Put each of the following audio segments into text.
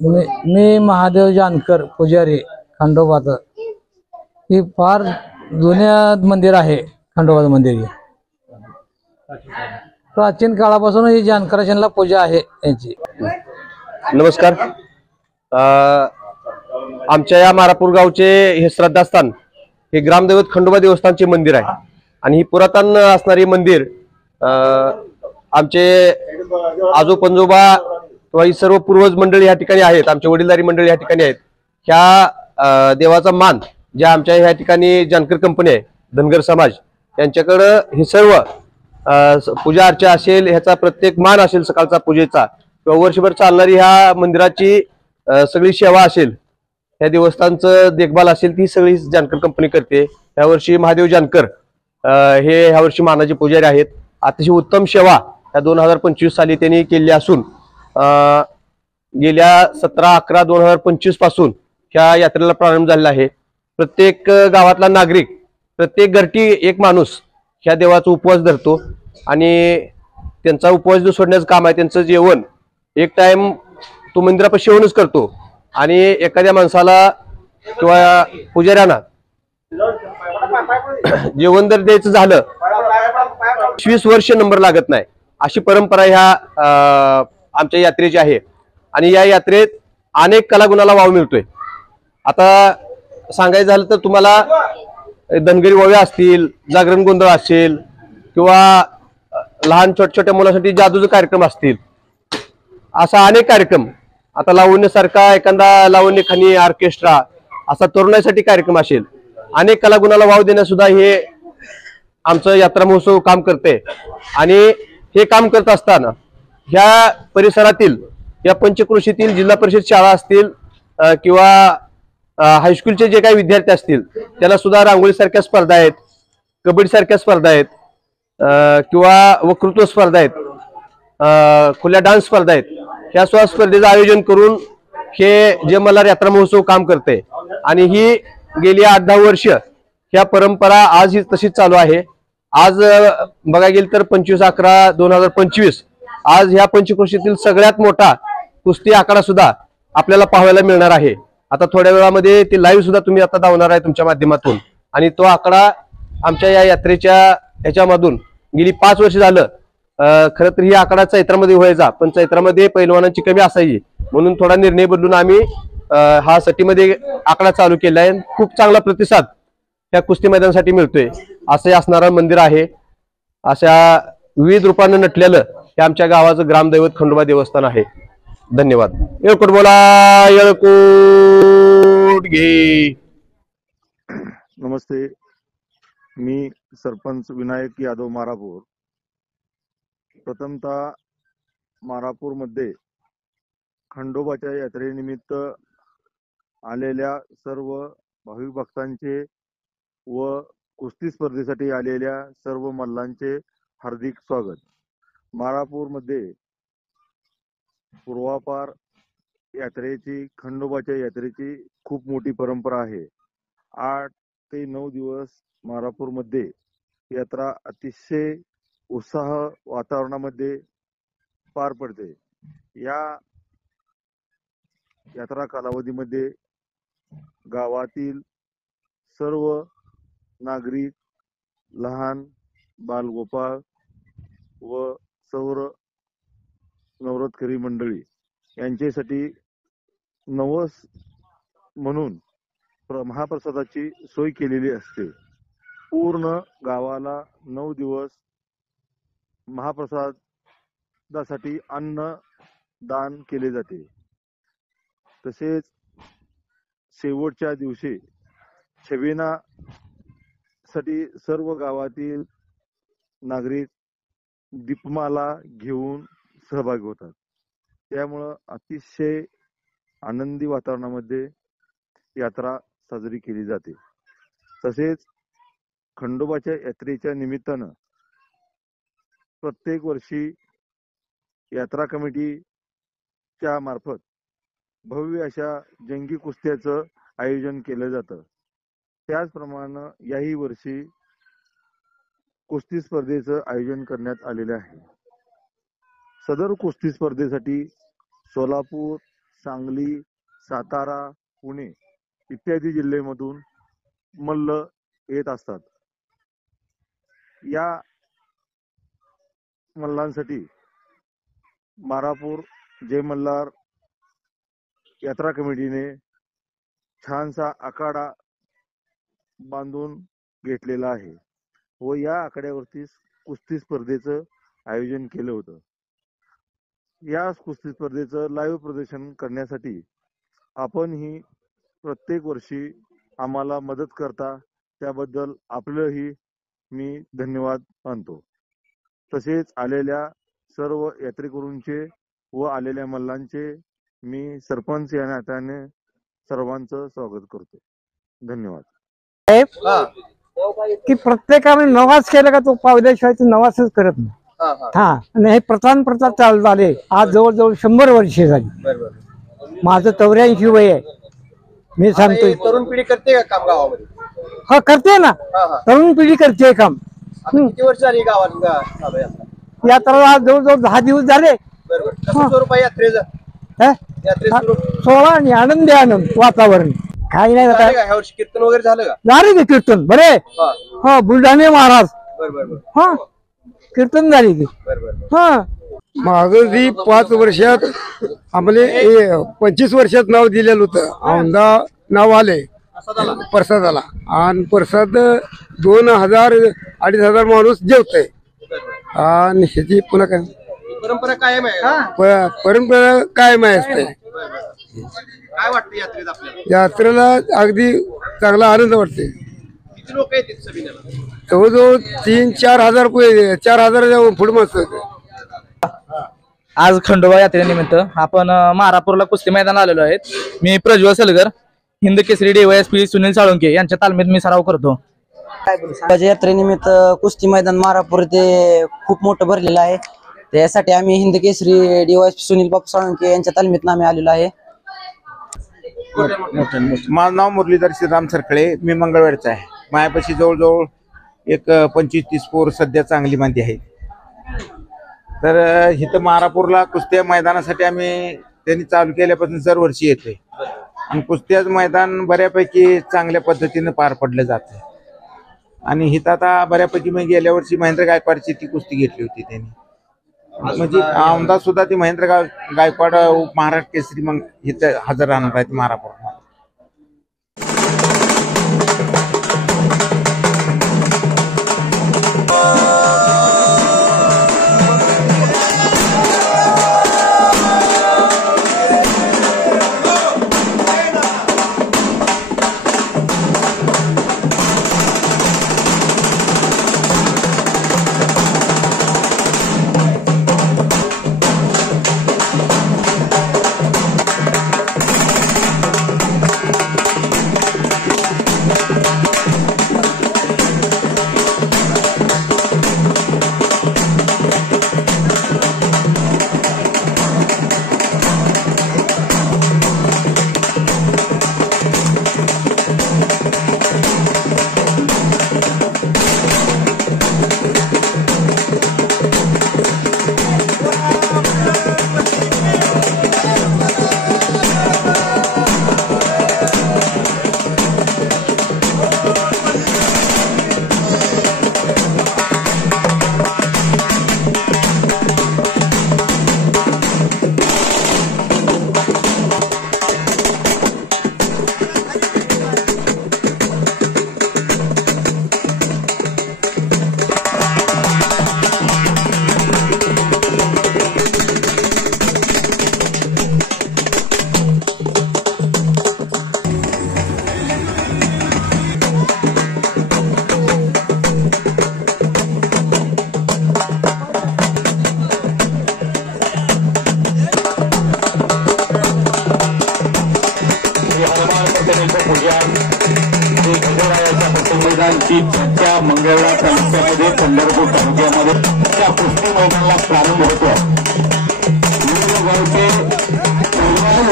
मी महादेव जानकर पुजारी खंडोबाचं. ही फार जुन्या मंदिर आहे. खंडोबाचं मंदिर हे प्राचीन काळापासून ही जानकरांना पूजा आहे यांची. नमस्कार. आमच्या या मारापूर गावचे हे श्रद्धास्थान हे ग्रामदैवत खंडोबा देवस्थानचे मंदिर आहे आणि ही पुरातन असणारी मंदिर आमचे आजोपंजोबा किंवा ही सर्व पूर्वज मंडळी या ठिकाणी आहेत, आमच्या वडीलधारी मंडळी या ठिकाणी आहेत. ह्या देवाचा मान ज्या आमच्या ह्या ठिकाणी जानकर कंपनी आहे, धनगर समाज यांच्याकडं हे सर्व पूजा अर्चा असेल, ह्याचा प्रत्येक मान असेल सकाळचा पूजेचा किंवा वर्षभर चालणारी ह्या मंदिराची सगळी सेवा असेल, ह्या देवस्थानचं देखभाल असेल ती सगळी जानकर कंपनी करते. यावर्षी महादेव जानकर हे ह्या वर्षी मानाचे पुजारी आहेत. अतिशय उत्तम सेवा ह्या 2025 साली त्यांनी केली असून गेल्या 17/11/2025 पासून ह्या यात्रेला प्रारंभ झालेला आहे. प्रत्येक गावातला नागरिक, प्रत्येक घरटी एक माणूस ह्या देवाचा उपवास धरतो आणि त्यांचा उपवास जो सोडण्याचं काम आहे, त्यांचं जेवण एक टाइम तो मंदिरापाशी येऊनच करतो आणि एखाद्या माणसाला किंवा पुजाऱ्यांना जेवण जर द्यायचं झालं 20 वर्ष नंबर लागत नाही, अशी परंपरा ह्या आमच्या यात्रेची आहे. आणि या यात्रेत अनेक कलागुणाला वाव मिळतोय. आता सांगायचं झालं तर तुम्हाला धनगरी ओव्या असतील, जागरण गोंधळ असेल किंवा लहान छोट्या मुलांसाठी जादूचे कार्यक्रम असतील, असा अनेक कार्यक्रम. आता लावण्यासारखा एखादा लावणीखानी ऑर्केस्ट्रा असा तरुणांसाठी कार्यक्रम असेल, अनेक कलागुणाला वाव देण्यास सुद्धा हे आमचं यात्रा महोत्सव काम करते. आणि हे काम करत असताना ह्या परिसरातील या पंचक्रोशीतील जिल्हा परिषद शाळा असतील किंवा हायस्कूलचे जे काही विद्यार्थी असतील त्याला सुद्धा रांगोळी सारख्या स्पर्धा आहेत, कबड्डी सारख्या स्पर्धा आहेत किंवा वक्तृत्व स्पर्धा आहेत, खुल्या डान्स स्पर्धा आहेत. ह्या स्पर्धेचं आयोजन करून हे जे मल्हार यात्रा महोत्सव काम करते आणि ही गेली 8-10 वर्ष ह्या परंपरा आज ही तशीच चालू आहे. आज बघा गेल तर 25/11/2025 आज ह्या पंचक्रोशीतील सगळ्यात मोठा कुस्ती आखाडा सुद्धा आपल्याला पाहायला मिळणार आहे. आता थोड्या वेळामध्ये ते लाईव्ह सुद्धा तुम्ही आता दावणार आहे तुमच्या माध्यमातून. आणि तो आखाडा आमच्या या यात्रेच्या ह्याच्यामधून गेली 5 वर्ष झालं. खरं तर ही आखाडा चैत्रामध्ये व्हायचा, पण चैत्रामध्ये पैलवानांची कमी असायची म्हणून थोडा निर्णय बदलून आम्ही हा सटीमध्ये आखाडा चालू केला आहे. खूप चांगला प्रतिसाद त्या कुस्ती मैदानासाठी मिळतोय. असं असणारं मंदिर आहे. अशा विविध रूपानं नटलेलं हे आमच्या गावाचं ग्रामदैवत खंडोबा देवस्थान आहे. धन्यवाद. येळकोट बोला, येळकोट घे. नमस्ते, मी सरपंच विनायक यादव मारापूर. प्रथमतः मारापूर मध्ये खंडोबाच्या यात्रेनिमित्त आलेल्या सर्व भाविक भक्तांचे व कुस्ती स्पर्धेसाठी आलेल्या सर्व मल्लांचे हार्दिक स्वागत. मारापूर मध्ये पूर्वापार यात्रेची, खंडोबाच्या यात्रेची खूप मोठी परंपरा आहे. 8 ते 9 दिवस मारापूर मध्ये यात्रा अतिशय उत्साह वातावरणामध्ये पार पडते. या यात्रा कालावधीमध्ये गावातील सर्व नागरिक, लहान बालगोपाळ व सौर नवरतकरी मंडळी यांच्यासाठी नवस म्हणून महाप्रसादाची सोय केलेली असते. पूर्ण गावाला 9 दिवस महाप्रसादासाठी अन्न दान केले जाते. तसेच शेवटच्या दिवशी छबिना साठी सर्व गावातील नागरिक दीपमाला घेऊन सहभागी होतात. त्यामुळं अतिशय आनंदी वातावरणामध्ये यात्रा साजरी केली जाते. तसेच खंडोबाच्या यात्रेच्या निमित्तानं प्रत्येक वर्षी यात्रा कमिटीच्या मार्फत भव्य अशा जंगी कुस्त्याचं आयोजन केलं जातं. त्याचप्रमाणे याही वर्षी कुस्ती स्पर्धेचं आयोजन करण्यात आलेले आहे. सदर कुस्ती स्पर्धेसाठी सोलापूर, सांगली, सातारा, पुणे इत्यादी जिल्ह्यामधून मल्ल येत असतात. या मल्लांसाठी मारापूर जय मल्हार यात्रा कमिटीने छानसा आखाडा बांधून घेतलेला आहे व या आखाड्यावरती कुस्ती स्पर्धेचं आयोजन केलं होतं. या कुस्ती स्पर्धेचं लाईव्ह प्रदर्शन करण्यासाठी आपण ही प्रत्येक वर्षी आम्हाला मदत करता, त्याबद्दल आपलंही मी धन्यवाद मानतो. तसेच आलेल्या सर्व यात्रेकरूंचे व आलेल्या मल्लांचे मी सरपंच या नात्याने सर्वांचं स्वागत करतो. धन्यवाद. की प्रत्येकाने नवाज केला का तो पावल्याशिवाय तो नवाजच करत नाही. हा आणि हे प्रथम चालू झाले आज जवळजवळ 100 वर्षे झाली. माझं 84 वय आहे. मी सांगतोय तरुण पिढी करते का काम गावामध्ये? हा करते ना, तरुण पिढी करते काम. किती वर्ष झाली गावात यात्रा आज जवळजवळ 10 दिवस झाले. स्वरूप आहे यात्रेचं? सोहळा आणि आनंदी आनंद वातावरण काही नाही. आता ह्या वर्षी कीर्तन वगैरे झालं का? झाले की कीर्तन बरे. हा बुलढाणे महाराज हा कीर्तन झाले की. हा मागं 5 वर्षात आम्हाला 25 वर्षात नाव दिलेलं होतं. औंधा नाव आले प्रसादाला आणि प्रसाद 2000-2500 माणूस जेवतय आणि ह्याची पुन्हा काय परंपरा कायम आहे. परंपरा कायम असते. काय वाटतं यात्रेत आपल्याला? यात्रेला अगदी चांगला आनंद वाटते. किती लोक येतात सभिनेला? जवळजवळ 3-4 हजार 4,000 पुढे माणसं. आज खंडोबा यात्रेनिमित्त आपण मारापूरला कुस्ती मैदान आलेलो आहेत. मी प्रज्वल सलगर, हिंद केसरी DYSP सुनील साळुंके यांच्या तालमीत मी सराव करतो. यात्रेनिमित्त कुस्ती मैदान मारापूर ते खूप मोठं भरलेलं आहे. त्यासाठी आम्ही हिंद केसरी DYSP सुनील बापू साळुंके यांच्या तालमीत आम्ही आलेलो आहे. माझं नाव मुरलीधर श्रीराम सरखळे, मी मंगळवेरचा आहे. मायापाशी जवळजवळ एक 25-30 पोर सध्या चांगली मांदी आहे. तर इथं मारापूरला कुस्त्या मैदानासाठी आम्ही त्यांनी चालू केल्यापासून दरवर्षी येतोय आणि कुस्त्याचं मैदान बऱ्यापैकी चांगल्या पद्धतीने पार पडलं जातं. आणि इथं आता बऱ्यापैकी मी गेल्या वर्षी महेंद्र गायकवाडची ती कुस्ती घेतली होती त्यांनी. म्हणजे औंधा सुद्धा ती महेंद्र गायकवाड महाराष्ट्र केसरी मग इथं हजर राहणार आहेत मारापूर. त्या मंगळवेढा तालुक्यामध्ये पंढरपूर तालुक्यामध्ये त्या कुस्ती मैदानाला प्रारंभ होतो. विविध गावचे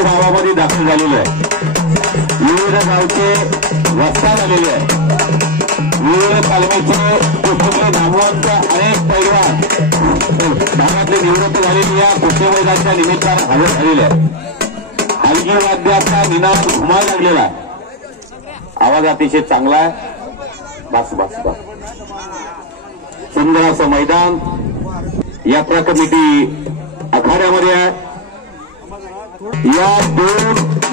गावामध्ये दाखल झालेले आहे. विविध गावचे रस्ता झालेले आहे. विविध तालमीचे कुस्तीतले नामवंत अनेक पैलवान भागातले निवृत्त झालेले या कुस्ती मैदानाच्या निमित्तानं हजर झालेले आहे. हलगी वाद्याचा निनाद घुमायला लागलेला आहे. आवाज अतिशय चांगला आहे. बस बस बस. सुंदर असं मैदान यात्रा कमिटी आखाड्यामध्ये आहे. या दोन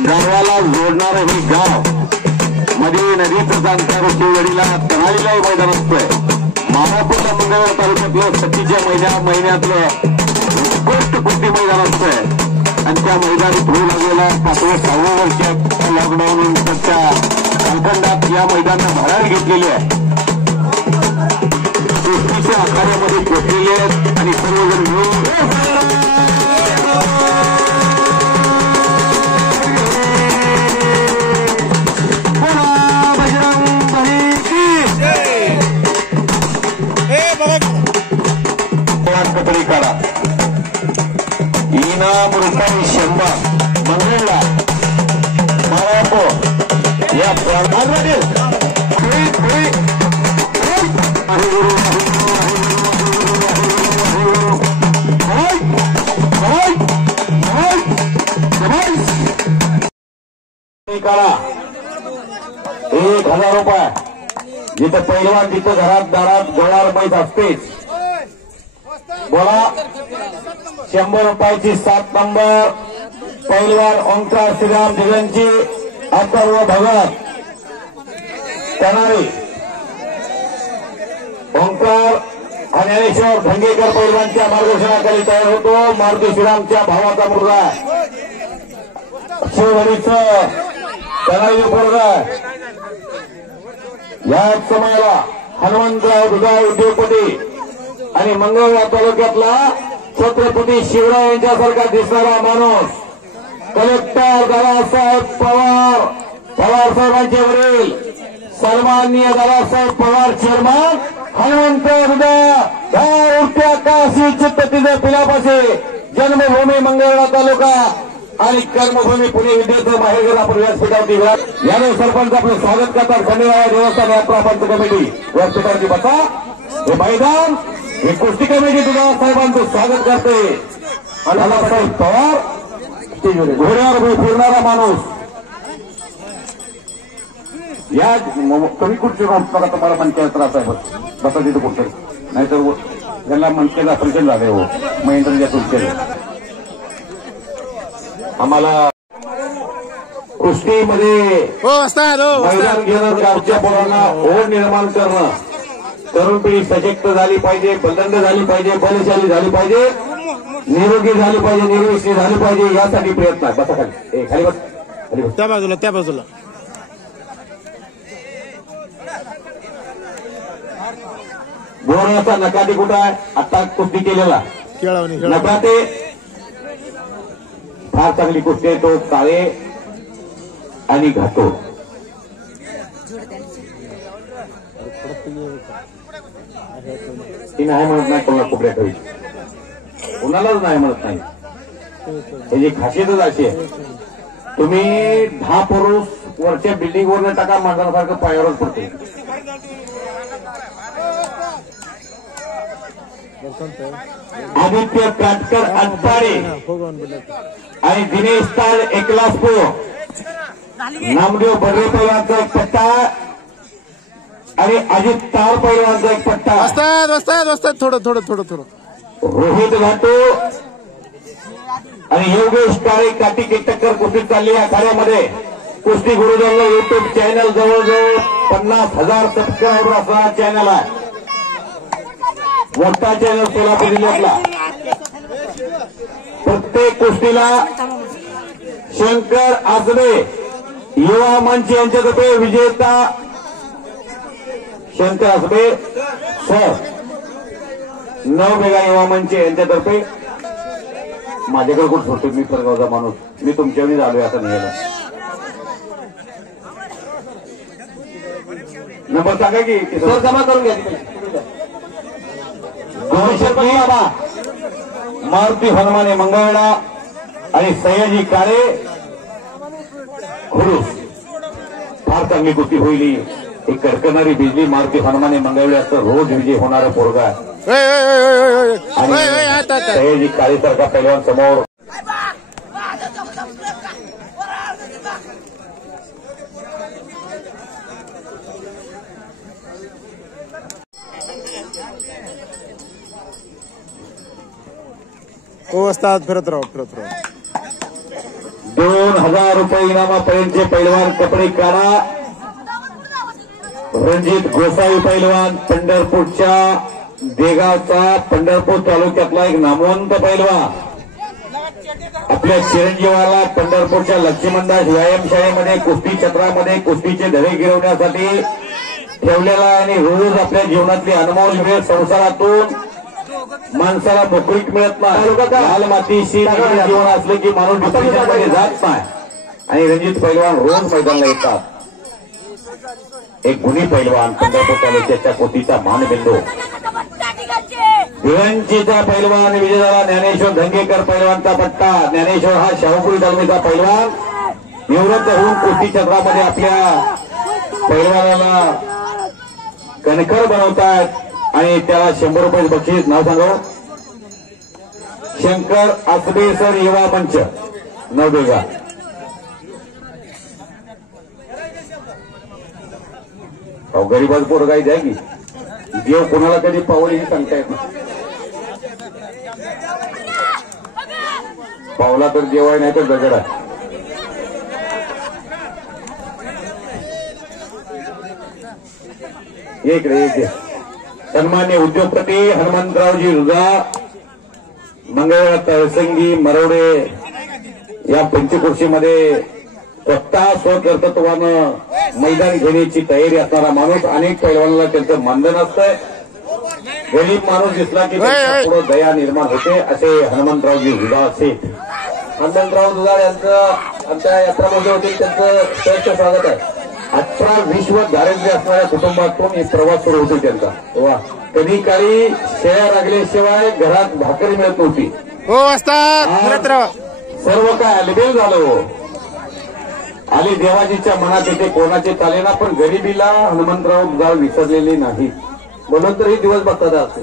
गावाला जोडणारं हे गाव मध्ये नदीचं अंतर शिवगडीला तणालीला हे मैदान असतंय. मारापूरला मंगळवेढा तालुक्यातलं सतीच्या महिन्यातलं उत्कृष्ट कुस्ती मैदान असतंय आणि त्या मैदानात होऊ लागलेला 5वे-6वे वर्षात लॉकडाऊन नंतरच्या कालखंडात या मैदानात भरारी घेतलेली आहे. कुस्तीच्या आखाड्यामध्ये पोचलेले आहेत आणि सर्वजण मिळून कपडे काढा. इनाम रुपये 100 मंगळला मारापूर या प्रांतामध्ये काढा 1000 रुपये. जिथं पहिलवान तिथं घरात दारात गोळार मैस असतेच. बोला 100 रुपयाची 7 नंबर पहिलवान ओंकार श्रीराम दिगंची अथर्व भगत तणारी. ओंकार हा ज्ञानेश्वर धंगेकर पहिलवानच्या मार्गदर्शनाखाली तयार होतो. मारुती श्रीरामच्या भावाचा मुलगा आहे. शिवहरीचं तणारी पोरगा आहे. याच समयाला हनुमंतराव दुधाळ उद्योगपती आणि मंगळवेढा तालुक्यातला छत्रपती शिवराय यांच्यासारखा दिसणारा माणूस कलेक्टर दादासाहेब पवार, पवार साहेबांचे वडील सन्माननीय दादासाहेब पवार चेअरमन हनुमंत दुधाळ या उठ्या काशी चित्ततीचे पिलापाशी जन्मभूमी मंगळवेढा तालुका आणि कर्मभूमी पुणे विद्यार्थी बाहेरगाव आपण व्यासपीठावरती यादव सरपंच आपलं स्वागत करतात. खंडेराय देवस्थान यात्रा पंच कमिटी व्यासपीठावरती बसा. हे मैदान हे कुस्ती कमिटी तुझ्या साहेबांचं स्वागत करते. आणि दादासाहेब पवार घोड्यावर फिरणारा माणूस. या कमी कुठची बघा तुम्हाला मनकेचा त्रास आहे. बसा तिथं कुठे नाहीतर त्यांना मनकेचा ऑपरेशन झालंय हो महेंद्रच्या तुमचे. आम्हाला कुस्तीमध्ये मैदान घेणं, गावच्या पोरांना ओढ निर्माण करणं, तरुण पिढी सशक्त झाली पाहिजे, बलंद झाली पाहिजे, बलशाली झाली पाहिजे, निरोगी झाली पाहिजे, निर्विषयी झाली पाहिजे यासाठी प्रयत्न आहे. बसा खाली खाली बस. खाली बस. त्या बाजूला बोरण्याचा नकाटी कुठं आहे? आता कुस्ती केलेला नकाटे फार चांगली कुस्ती आहे. तो काळे आणि घातो. ती नाही म्हणत नाही कोणा कोपऱ्या ठेवी, कोणालाच नाही म्हणत नाही. त्याची खासियतच अशी आहे. तुम्ही 10 पुरुष वरच्या बिल्डिंग वरनं टाका माणसासारखं पायावरच पडते. आदित्य काटकर अंताडे आणि दिनेश ताल एकलासपूर, नामदेव बर्रे पैलवानचा एक पट्टा आणि अजित तार पैलवानचा एक पट्टा. वाजतात थोडं रोहित घाटो आणि योगेश काळे काठी टक्कर कुस्ती चालली या कार्यामध्ये. कुस्ती गुरुजनला युट्यूब चॅनल जवळजवळ 50,000 सबस्क्रायबर असणारा चॅनल आहे. मोठा चॅनल सोलापूर जिल्ह्यातला. प्रत्येक कुस्तीला शंकर आजबे युवा मंच यांच्यातर्फे विजेता शंकर आजबे सर नवबेगा युवा मंच यांच्यातर्फे. माझ्याकडे कुठं होतो मी परगावचा माणूस, मी तुमच्याकडे आलोय असं नाही. नंबर सांगा की सर जमा करून घ्या. बाबा मारुती हनुमाने मंगळवेढा आणि सयाजी काळे खुरुस. फार चांगली कुस्ती होईल. एक कडकणारी बिजली मारुती हनुमाने मंगळवेढ्याचं रोज विजय होणारा पोरगा आणि सयाजी काळेसारखा पैलवान समोर. हो वस्ताद फिरत राहा फिरत राहा 2000 रुपये इनामापर्यंतचे पैलवान कपडे काढा. रणजित गोसावी पैलवान पंढरपूरच्या देगावचा, पंढरपूर तालुक्यातला एक नामवंत पैलवान, आपल्या चिरंजीवाला पंढरपूरच्या लक्ष्मणदास व्यायामशाळेमध्ये कुस्ती क्षेत्रामध्ये कुस्तीचे धडे गिरवण्यासाठी ठेवलेला आहे आणि रोज आपल्या जीवनातली अनमोल वेळ संसारातून माणसाला मोकळीक मिळत नाही. लाल मातीशी जीवन असलं की माणूस डिप्रेशनमध्ये जात नाही आणि रणजित पैलवान रोज मैदानाला येतात. एक गुणी पैलवान पंढरपूर तालुक्याच्या कोटीचा मानबिंदू, भिवंचीचा पैलवान विजय झाला. ज्ञानेश्वर धंगेकर पैलवानचा पट्टा. ज्ञानेश्वर हा शाहूपुरी तालमीचा पैलवान निवृत्त होऊन कुस्ती क्षेत्रामध्ये आपल्या पैलवानाला कणखर बनवतायत आणि त्याला 100 रुपये बक्षीस. नाव सांगा. शंकर आसबेसर युवा मंच नवदेगा. गरीबाज पोरगाई द्या की देव कोणाला कधी पावली सांगता येत नाही. पावला तर देव आहे नाही तर दगड आहे. एक सन्मान्य उद्योगपती हनुमंतरावजी रुजा, मंगळवेढा तळसंगी मरवडे या पंचकुर्शीमध्ये स्वतः स्वकर्तृत्वानं मैदान घेण्याची तयारी असणारा माणूस. अनेक पैलवानाला त्यांचं मानधन असतंय. गरीब माणूस दिसला की पुढे दया निर्माण होते. असे हनुमंतरावजी रुजा शेठ. हनुमंतराव दुधाळ यांचं आमच्या यात्रामध्ये होते, त्यांचं श्रेष्ठ स्वागत आहे. 18 विश्व दारिद्र्य असणाऱ्या कुटुंबातून एक प्रवास सुरू होतो त्यांचा. वा, कधी काळी शेळ्या लागल्याशिवाय घरात भाकरी मिळत नव्हती. हो वस्ताद फिरत राहा. सर्व काय अलबेल झालं हो. आली देवाजीच्या मनात येते कोणाचे चालेना, पण गरिबीला हनुमंतराव दुधाळ विसरलेले नाही. म्हणून तर हे दिवस बघतात असते.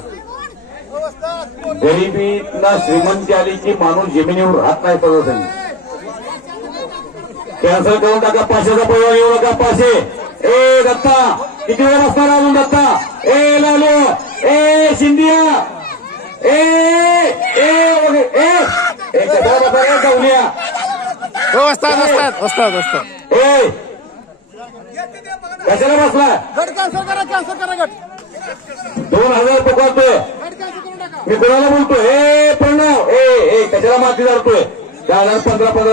गरिबीला श्रीमंती आली की माणूस जमिनीवर राहत नाही. सगळं कॅन्सल करून टाका. 500चा पैलवान येऊ नका. 500. ए दत्ता किती वेळ बसणार अजून दत्ता? ए लालो, ए शिंदिया, ए ए ए कशाला बसणार जाऊया? हो वस्ताद वस्ताद वस्ताद वस्ताद ए कशाला बसला? गट कॅन्सल करा, कॅन्सल करा गट. 2000 पकडतोय मी. कोणाला बोलतोय? ए प्रणव, ए कशाला माती जातोय? 15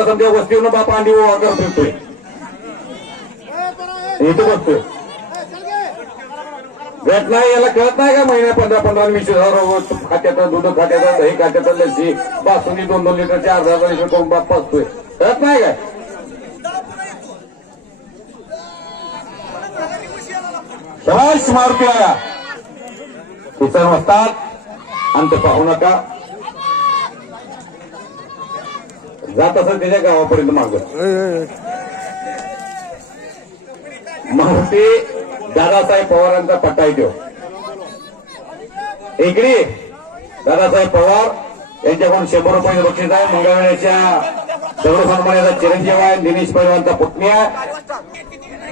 समजा वस्तीवरून बापा अंडी ओवा करत फिरतोय. इथे बसतोय. गट नाही याला कळत नाही का? महिन्या 15 20 हजार खात्याचं दूध खात्याचं दही खात्याचं लस्सी बासुंदी 2-2 लिटरचे 1000 लिटर करून बाप पाचतोय. कळत नाही काय? शाबास मारुती आया. किसन वस्ताद अंत पाहू नका. जात असं त्याच्या गावापर्यंत माग. मारुती दादासाहेब पवारांचा पट्टा आहे तो. इकडे दादासाहेब पवार यांच्याकडून 100 रुपये बक्षीस आहे. मंगळवेढ्याच्या दगड सन्मानाचा चिरंजीव आहे. दिनेश पैलवानचा पुतण्या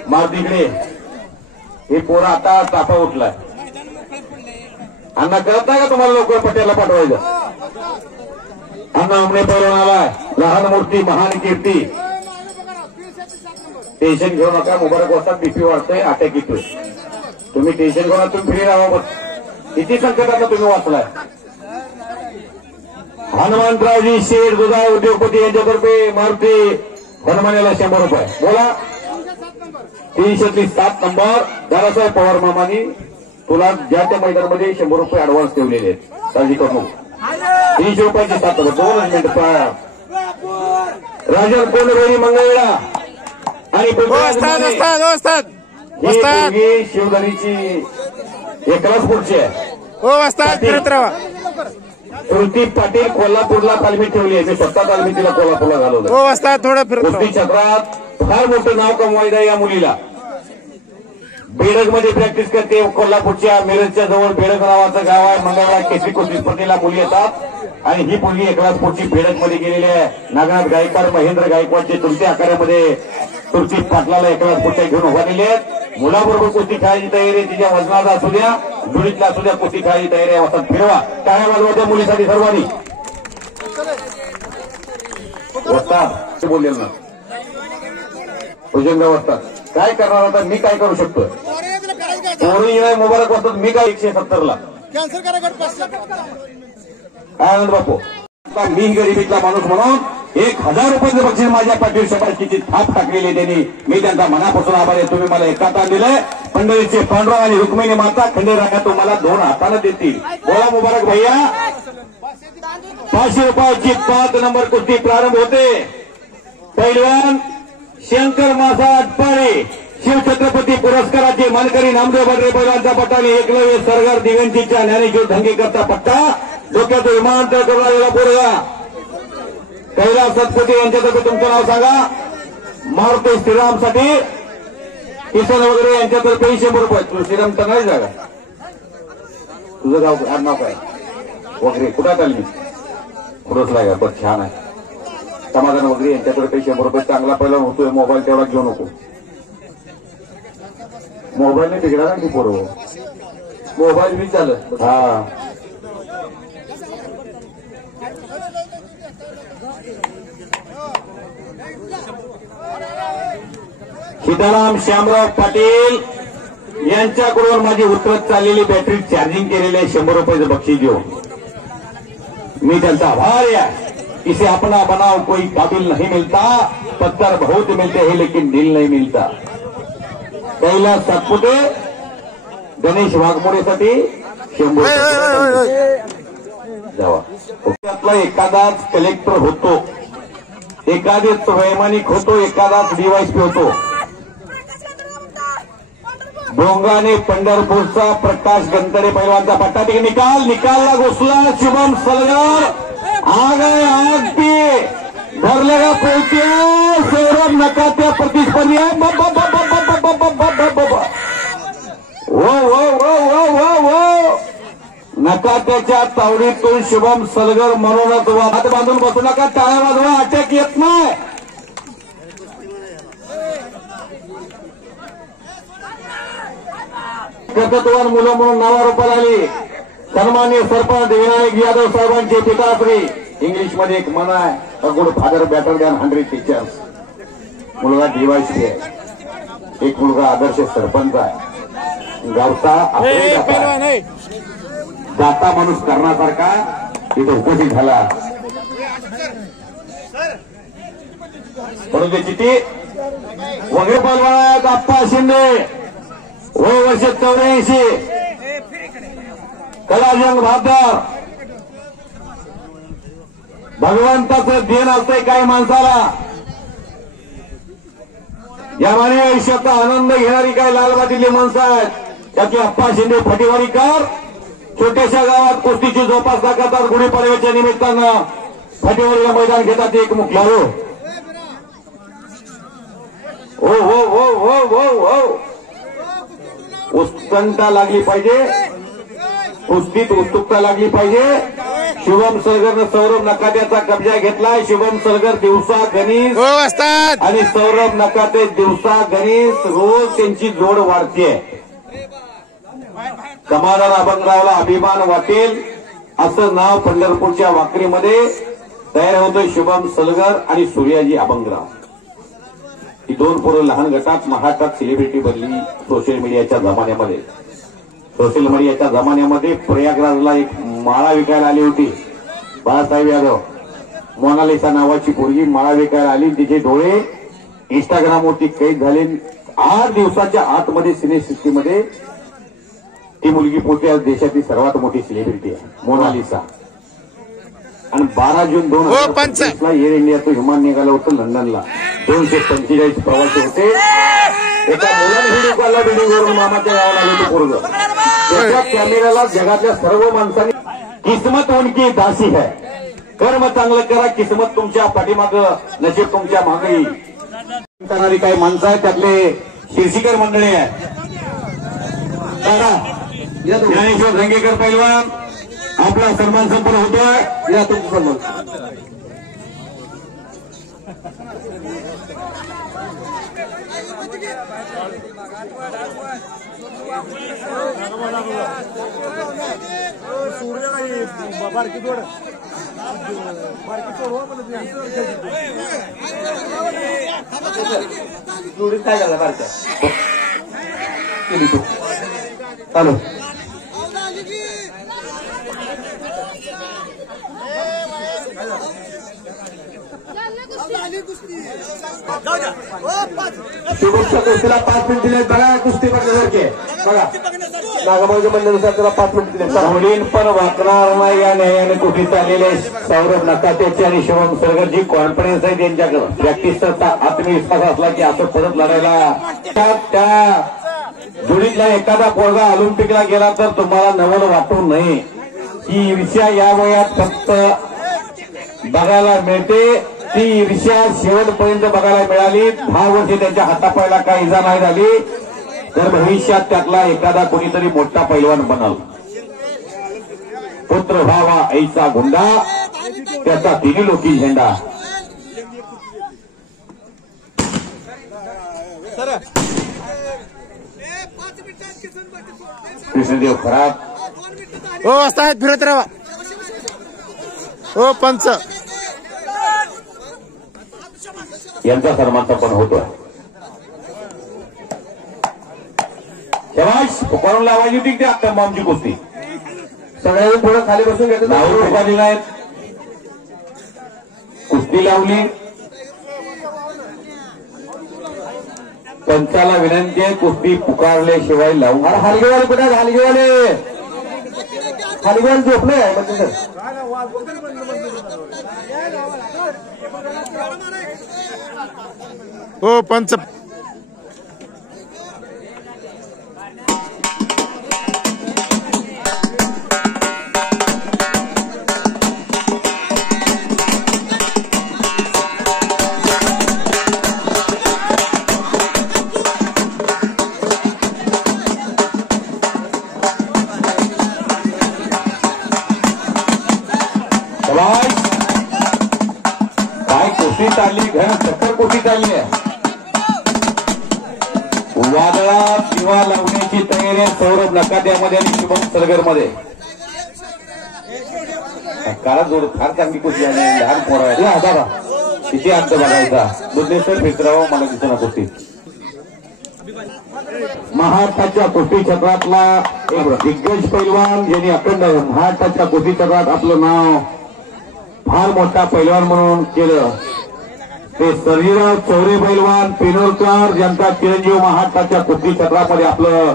मारुतीकडे. ही पोरं आता ताफा उठलाय. अण्णा कळत नाही का तुम्हाला लवकर पट्ट्याला पाठवायचं? अण्णा उमणे पैलवान आलाय. लहान मूर्ती महान कीर्ती. टेन्शन घेऊ नका. मुबारक वाजता बीपी वाढतोय, अटॅक येतोय. तुम्ही टेन्शन घेऊ नका. तुम्ही फ्री राहा. किती संकटांना तुम्ही वाचलाय. हनुमंतरावजी शेठ दुधाळ उद्योगपती यांच्यातर्फे मारुती हनुमानाला 100 रुपये. बोला. 307 नंबर दादासाहेब पवार मामानी तुला ज्या त्या मैदानामध्ये 100 रुपये ऍडव्हान्स ठेवलेले आहेत. काळजी करू नको. 300 रुपयाचे 7 नंबर. 2 मिनिट. राजन कोंडवेळी मंगळवेढा आणि शिवधरीची एकलाच पुढची आहे. हो वस्ताद फिरत राहा. श्रुती पाटील कोल्हापूरला तालमीत ठेवली आहे. मी स्वतः तालमीतीला कोल्हापूरला घालवलं. हो वस्ताद थोडं फिरत कुस्ती क्षेत्रात फार मोठं नाव कमवायचं या मुलीला. बेडग मध्ये प्रॅक्टिस करते. कोल्हापूरच्या मिरजच्या जवळ बेडग नावाचं गाव आहे. मंगळवेढा केसरी कुस्ती स्पर्धेला मुली येतात. आणि ही मुलगी एकलाच पुढची फेडक मध्ये गेलेली आहे. नागनाथ गायकवाड महेंद्र गायकवाडचे तुमच्या आखाड्यामध्ये तुर्ची पाटलाला एकलाच पुढच्या घेऊन उभारलेले आहेत. मुलाबरोबर कुस्ती खेळायची तयारी आहे. तिच्या वजनाचा असू द्या दुरीतला असू द्या कुस्ती खेळायची तयारी आहे. वसंत फिरवा टाळ्या वाजवा त्या मुलीसाठी सर्वांनी. वस्ताद बोललेलं ना भुजंग वस्ताद काय करणार होता मी काय करू शकतो. पोरी नाही मुबारक वस्ताद मी काय 170 ला काय आनंद बापू मी गरिबीतला माणूस म्हणून 1000 रुपयाचं बक्षीस माझ्या पाठीवर शंभरची थाप टाकलेली त्यांनी. मी त्यांचा मनापासून आभार आहे. तुम्ही मला एका ताण दिलंय. पंढरीचे पांडुरंग आणि रुक्मिणी माता खंडेरांगा तुम्हाला 2 हाताने देतील. बोला मुबारक भैया. 500 रुपयाची 5 नंबर कुस्ती प्रारंभ होते. पैलवान शंकर मासा अटपाडे शिवछत्रपती पुरस्काराचे मानकरी नामदेव बडरे पैलवानचा पट्टा आणि एकलव्य सरगार दिगंजीच्या ज्ञानेश्वर धंगेकरचा पट्टा. डोक्याचं विमानतळ करून आलेला पोरगा कैलास सतपुते यांच्यातर्फे तुमचं नाव सांगा. मारुती श्रीरामसाठी किसन वगैरे यांच्यातर्फे 100 रुपये. तू श्रीराम तर नाही जागा तुझं गाव नाव काय वगैरे कुठं आली मी खुरसला का बरं छान आहे. समाधान वगैरे यांच्यातर्फे 100 रुपये. चांगला पहिला होतोय. मोबाईल तेवढा घेऊ नको. मोबाईलने बिघडा ना की पोरं मोबाईल बी चालत. हा सीताराम श्यामराव पाटील यांच्याकडून माझी उतरत चाललेली बॅटरी चार्जिंग केलेली आहे. 100 रुपयाचं बक्षीस देऊन मी त्यांचा आभारी आहे. इसे अपना बनाव कोई काबिल नहीं मिलता. पत्थर बहुत मिलते हैं लेकिन दिल नहीं मिलता. कैलास सातपुते गणेश वाघमोडेसाठी 100 जावा. त्यातला एखादाच कलेक्टर होतो. एखादेच वैमानिक होतो. एखादाच डीवायसपी होतो. डोंगाने पंढरपूरचा प्रकाश गंतरे पैलवानचा पट्टा ठीक निकालला घोषला. शुभम सलगर आग पे भरलेला पोहोचते. सौरभ नकात्या प्रतिस्पर्धी आहे. हो नकात्याच्या तावडीतून शुभम सलगर म्हणूनच हात बांधून बसू नका. टाळ्या वाजवा. अटॅक येत नाही. कर्तृत्ववान मुलं म्हणून नावारूपाला आली. सन्मान्य सरपंच विनायक यादव साहेबांचे पिताश्री. इंग्लिशमध्ये एक म्हण आहे a good father better than 100 teachers. मुलगा डीवायसी आहे. एक मुलगा आदर्श सरपंच आहे. गावचा दाता माणूस करण्यासारखा तिथे उपस्थित झाला. म्हणून त्याची ती वगैरे पलवानात आप्पा शिंदे वय वर्ष 84 कलाजंग भाबदार. भगवंताचं देण असतंय काही माणसाला. या मानवी आयुष्याचा आनंद घेणारी काही लालबाटीतली माणसं आहेत. त्याची आप्पा शिंदे फटेवारीकर छोट्याशा गावात कुस्तीची जोपासना करतात. गुढीपाडव्याच्या निमित्तानं फटेवारीला मैदान घेतात. एक मुख्य हो हो हो हो हो हो उत्कंठा लागली पाहिजे. कुस्तीत उत्सुकता लागली पाहिजे. शुभम सलगरनं सौरभ नकात्याचा कब्जा घेतलाय. शुभम सलगर दिवसा गणेश आणि सौरभ नकाते दिवसा गणेश रोज त्यांची जोड वाढतीये. समाधान अभंगरावला अभिमान वाटेल असं नाव पंढरपूरच्या वाकरीमध्ये तयार होतोय. शुभम सलगर आणि सूर्याजी अभंगराव ही 2 पोरं लहान गटात महाराष्ट्रात सेलिब्रिटी बनली. सोशल मीडियाच्या जमान्यामध्ये प्रयागराजला एक माळा विकायला आली होती. बाळासाहेब यादव मोनालिसा नावाची पोरगी माळा विकायला आली. तिचे डोळे इंस्टाग्रामवरती कैद झाले. 8 दिवसाच्या आतमध्ये सिनेसृष्टीमध्ये ती मुलगी पोहोचली. आज देशातली सर्वात मोठी सेलिब्रिटी आहे मोनालिसा. आणि 12 जून 2025 ला एअर इंडियाचं विमान निघालं होतं लंडनला. 245 प्रवासी होते. एका मुलाने व्हिडिओ काढला. बिल्डिंगवरून मामाच्या गावाला आले ते पोरग. त्याच्या कॅमेऱ्याला जगातल्या सर्व माणसांनी किस्मत उनकी दासी है. कर्म चांगलं करा. किस्मत तुमच्या पाठीमागं नशीब तुमच्या मागे येईल. करणारी काही माणसं आहेत. त्यातले शीर्षिकर मंडळी आहेत. ज्ञानेश्वर धंगेकर पैलवान आपला सन्मान संपन्न होतोय. या तुमचा सन्मान. काय झालं बारक्या चालू शेवटच्या कुस्तीला 5 मिनिट दिले. बघा कुस्ती बघण्यासारखी बघा नागाबाईच्या म्हणण्यानुसार त्याला 5 मिनिट दिले. होडीन पण वाकणार नाही या न्यायाने कुठे चाललेले सौरभ नकातेचे आणि शिवम सरगरची कॉन्फिडन्स आहे त्यांच्याकडे. प्रॅक्टिसचा आत्मविश्वास असला की असं परत लढायला. त्या जोडीतला एखादा पोरगा ऑलिम्पिकला गेला तर तुम्हाला नवल वाटू नये. ही ईर्ष्या या वयात फक्त बघायला मिळते. ती ईर्ष्या शेवटपर्यंत बघायला मिळाली. 10 वर्षे त्यांच्या हातापायला काही इजा नाही झाली तर भविष्यात त्यातला एखादा कोणीतरी मोठा पैलवान बनल. पुत्र व्हावा ऐसा गुंडा त्याचा तिन्ही लोकी झेंडा. कृष्णदेव खराब हो असतात फिरत राहा. हो पंच यांचा सन्मान पण होतोय. शबाश पकडून लावायची होती की आता आमची कुस्ती सगळ्यांनी थोडं खाली बसून घेतलं. नाहीत कुस्ती लावली. पंचाला विनंती आहे कुस्ती पुकारल्याशिवाय लावून. हलगेवाले कुठे हलगेवाले हलगेवाले झोपले म्हणजे हो पंच काय कुस्ती चालली घन चक्कर कुस्ती चालली आहे. वादळात दिवा लावण्याची तयारी आहे सौरभ नकात्यामध्ये आणि शुभम सरगरमध्ये. काळात जोड फार चांगली कुस्ती आहे. लहान पोरं आहे दादा किती अंत बघायचा. बुद्धेश्वर फिरराव मला दिसना कुस्ती. महाराष्ट्राच्या कुस्ती क्षेत्रातला एक दिग्गज पैलवान ज्यांनी अखंड महाराष्ट्राच्या कुस्ती क्षेत्रात आपलं नाव फार मोठा पैलवान म्हणून केलं ते सर्जीराव चौरे पैलवान पिनोरकर ज्यांचा चिरंजीव महाराष्ट्राच्या कुस्ती क्षेत्रामध्ये आपलं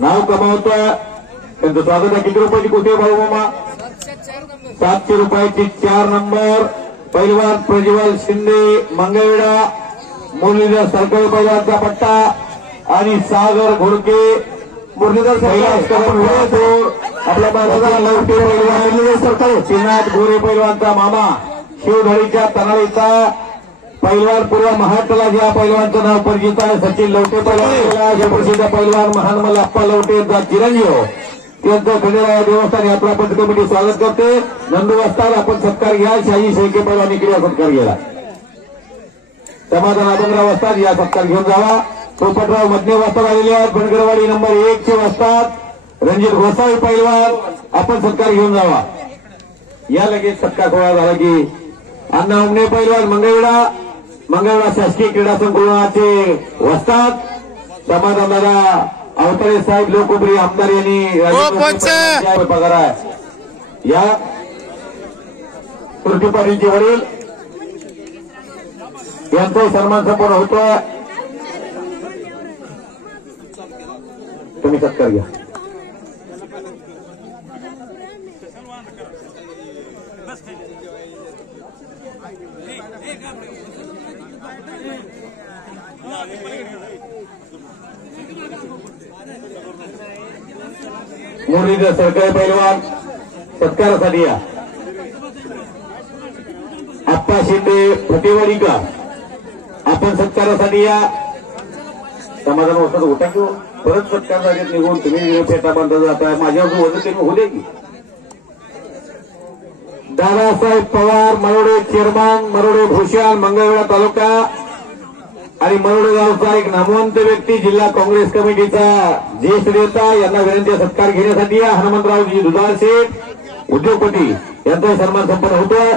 नाव कमावतोय. त्यांचं स्वागत आहे. किती रुपयाची कुस्ती भाऊ मामा? 700 रुपयाची 4 नंबर. पैलवान प्रज्वल शिंदे मंगळवेढा. मुरलीधर सरकार पैलवानचा पट्टा आणि सागर घोडके मुरलीधर आपल्या भारताला लवटे पैलवान सरकार श्रीनाथ गोरे पैलवानचा मामा. शिवधळीच्या तनाळीचा पैलवान पूर्व महाराष्ट्राला ज्या पैलवानचं नाव परिचित आहे सचिन लवटे पैलवान. प्रसिद्ध पैलवान महानमल अप्पा लवटे यांचा चिरंजीव त्यांचं खंडेराय देवस्थान यात्रा पंच कमिटी स्वागत करते. नंदू वस्ताद आपण सत्कार घ्या. शाही शेळके पैलवानी क्रिया सत्कार गेला. समाधान अभंगराव वस्ताद या सत्कार घेऊन जावा. पोपटराव मधने वस्ताद आलेले आहेत. बनगरवाडी नंबर 1 चे वस्ताद रणजित गोसावी पैलवान आपण सत्कार घेऊन जावा. या लगेच सत्कार सोहळा झाला की अण्णा उमने पैलवान मंगळवेढा शासकीय क्रीडा संकुलाचे वस्ताद समाधान दादा अवतरे साहेब लोकप्रिय आमदार यांनी पगार आहे. या तुर्की पाटीलचे वडील यांचा सन्मान संपन्न होतोय. तुम्ही सत्कार घ्या. मुरलीधर सरकारी पैलवान सत्कारासाठी या. आप्पा शिंदे फतेवाडीकर आपण सत्कारासाठी या. समाधान वस्ताद होता किंवा परत सत्कार जागेत निघून तुम्ही फेटा बांधता जाता. माझ्यावर वजन ते होऊ दे की दादासाहेब पवार मरोडे चेअरमन, मरोडे भूषण, मंगळवेढा तालुका आणि मरोडे गावचा एक नामवंत व्यक्ती, जिल्हा काँग्रेस कमिटीचा ज्येष्ठ नेता, यांना विनंती सत्कार घेण्यासाठी हनुमंतरावजी दुधाळ शेठ उद्योगपती यांचा सन्मान संपन्न होतोय.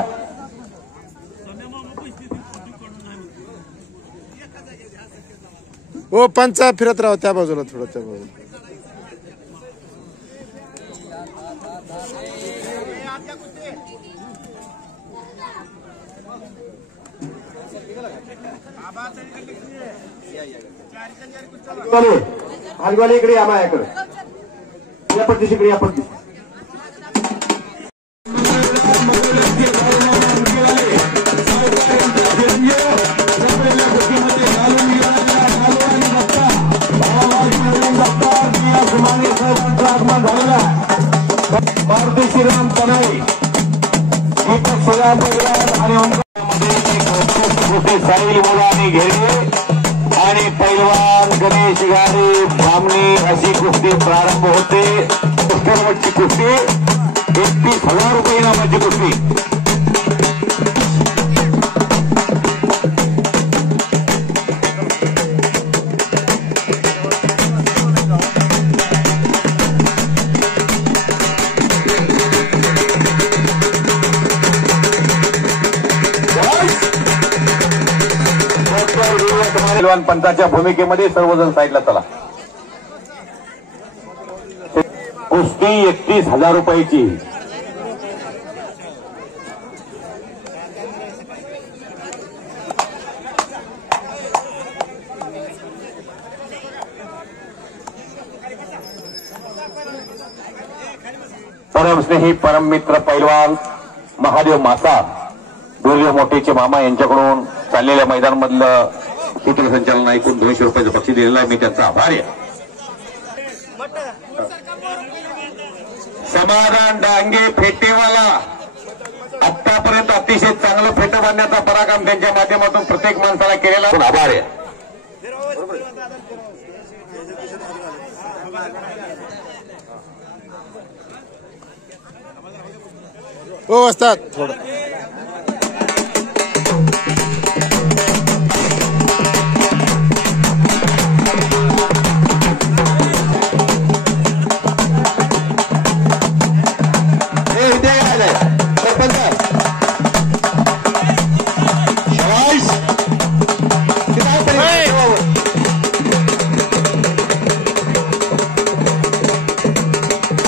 हो पंचा फिरत राहा त्या बाजूला थोडं त्या बाजूला. हलवाले इकडे या माझ्याकडे या पद्धतीशी इकडे या पद्धती मारुती श्रीराम कनाई साहिल मुलानी घेरे आणि पैलवान गणेश गारे ब्राह्मणी अशी कुस्ती प्रारंभ होते. कुस्तीवरची कुस्ती 31,000 रुपये इनामाची कुस्ती. पैलवान पंताच्या भूमिकेमध्ये सर्वजण साईडला चला. कुस्ती 31,000 रुपयाची. परमस्नेही परममित्र पैलवान महादेव मासा दुर्य मोठेचे मामा यांच्याकडून चाललेल्या मैदानामधलं सूत्रसंचालन ऐकून 200 रुपयाचं बक्षीस दिलेलं आहे. मी त्यांचा आभारी आहे. समाधान डांगे फेटेवाला आतापर्यंत अतिशय चांगलं फेट बांधण्याचा पराक्रम त्यांच्या माध्यमातून प्रत्येक माणसाला केलेला आभार आहे. हो असतात थोडं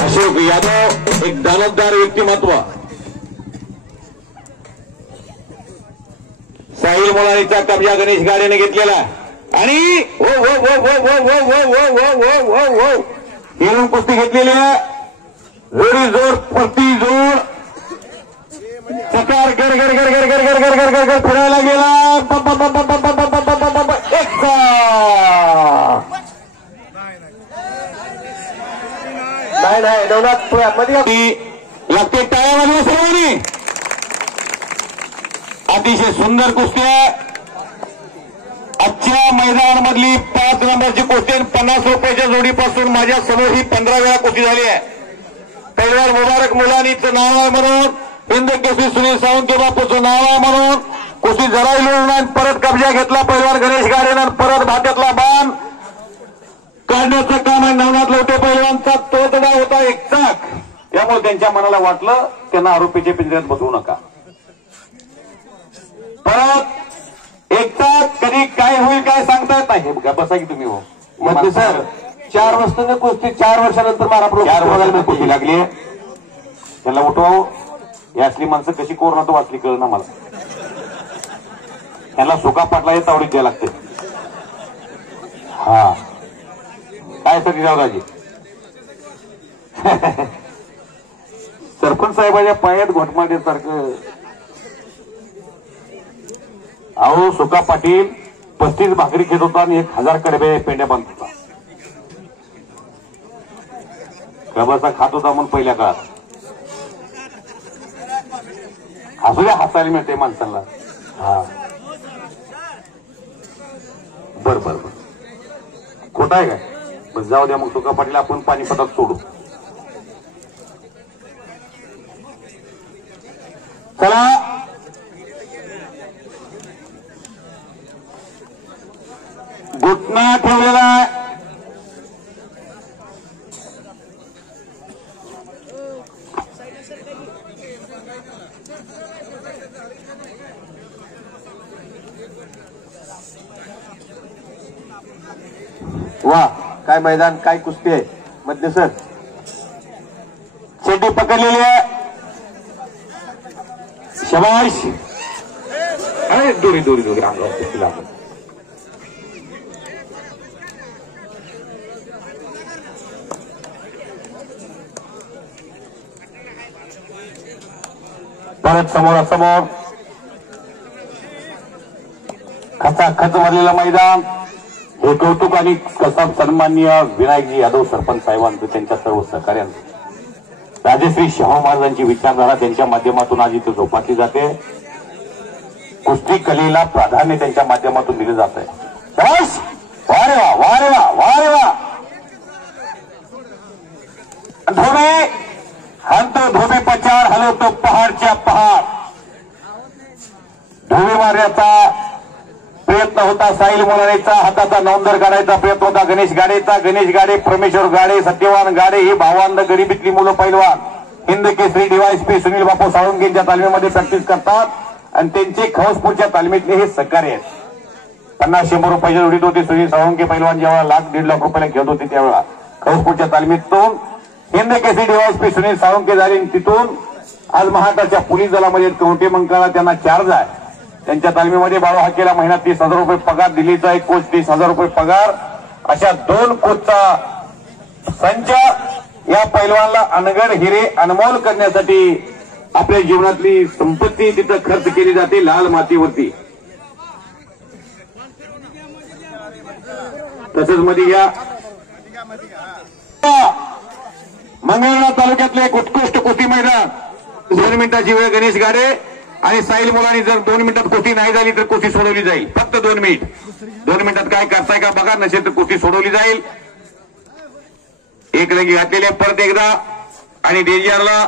अशोक यादव एक दानतदार व्यक्तिमत्व. साहिल मुलानीचा कब्जा गणेश गाडेने घेतलेला आणि हो हो हो हो हो हो हो हो हो हो हो हो हिरून कुस्ती घेतलेली आहे. जोडी जोड प्रति जोड सकार गर गर गर गर गर गर गर गर गर गर फिरायला गेला. नाही नाही नवनाथ मध्ये लागते टाळ्यामध्ये सर्वांनी. अतिशय सुंदर कुस्ती आहे. आजच्या मैदानामधली 5 नंबरची कुस्ती 50 रुपयाच्या जोडीपासून माझ्या समोर ही 15 वेळा कुस्ती झाली आहे. पैलवान मुबारक मुलानीचं नाव आहे म्हणून, हिंद केसरी सुनील साळुंखे बापूचं नाव आहे म्हणून कुस्ती जराही लढून परत कब्जा घेतला पैलवान गणेश गाडेनं. परत भात्यातला बाण काढण्याचं काम आहे नवनाथ लवटे पैलवानचा. तो तडा होता एक चाक. त्यामुळे त्यांच्या मनाला वाटलं त्यांना आरोपीच्या पिंजऱ्यात बसवू नका. परत एक चाक कधी काय होईल काय सांगता येत नाही. बसा की तुम्ही हो म्हणजे सर 4 वाजता कुस्ती 4 वर्षानंतर मारापूर 4 वर्षाला कुस्ती लागली. त्याला उठवावं. ही असली माणसं कशी कोरोनात वाचली कळ ना मला. त्यांना सुका पाटला हे तावडीत द्यायला लागते. हा काय सर राजी सरपंच साहेबाच्या पायात घोटमाटेसारखं. अहो सुका पाटील 35 भाकरी घेत होता आणि 1000 कडबे पेंड्या बांधत होता. कबसा खात होता म्हणून पहिल्या काळात. असू द्या हसायला मिळते माणसाला. हा बर बर बर खोटा आहे काय. बस जाऊ द्या मग सुका पाटील आपण पाणीपतात सोडू. चला घुटना ठेवलेला आहे. वा काय मैदान, काय कुस्ती आहे मधले सर. शेटी पकडलेली आहे. शबाश. अरे दोरी दोरी दोरी अंगावर कुस्ती लागली. परत समोरासमोर खचाखच भरलेलं मैदान. हे कौतुक आणि कसा सन्माननीय विनायकजी यादव सरपंच साहेबांचं, त्यांच्या सर्व सहकार्यांचं, राजश्री शाहू महाराजांची विचारधारा त्यांच्या माध्यमातून आज इथे जोपासली जाते. कुस्ती कलेला प्राधान्य त्यांच्या माध्यमातून दिलं जात आहे. शाबास. वारे वा वारे वा वारे वा. धोबी हलतो धोबी पचार, हलवतो पहाडच्या पहाड. धोबी मारण्याचा प्रयत्न होता साहिल मुलानेचा, हाताचा नौंदर काढायचा प्रयत्न होता गणेश गाडेचा. गणेश गाडे, परमेश्वर गाडे, सत्यवान गाडे ही भावांध गरिबीतली मुलं पैलवान हिंद केसरी डीवायएसपी सुनील बापू साळुंकेंच्या तालमीमध्ये प्रॅक्टिस करतात आणि त्यांचे खवसपूरच्या तालमीतले हे सहकारी आहेत. 50-100 रुपयाची जोडीत होती. सुनील साळुंके पैलवान जेव्हा $1,00,000-1.5 लाख रुपयाला खेळत होते त्यावेळेला खवसपूरच्या तालमीतून हिंद केसरी डीवायएसपी सुनील साळुंके झाले. तिथून आज महाराष्ट्राच्या पोलीस दलामध्ये कवटे मंकाळा त्यांना चार्ज आहे. त्यांच्या तालमीमध्ये बाळू हाकेला महिना 30,000 रुपये पगार, दिल्लीचा एक कोच 30,000 रुपये पगार, अशा 2 कोचचा संच या पैलवानला अनगढ हिरे अनमोल करण्यासाठी आपल्या जीवनातली संपत्ती तिथं खर्च केली जाते लाल मातीवरती. तसंच मध्ये या मंगळवेढा तालुक्यातले एक उत्कृष्ट कुस्ती मैदान. 2 मिनिटाची वेळ गणेश गाडे आणि साहिल मुलांनी जर 2 मिनिटात कुस्ती नाही झाली तर कुस्ती सोडवली जाईल. फक्त 2 मिनिट. 2 मिनिटात काय करताय का बघा, नसेल तर कुस्ती सोडवली जाईल. एक रंगी घातलेले परत एकदा आणि डेंजरला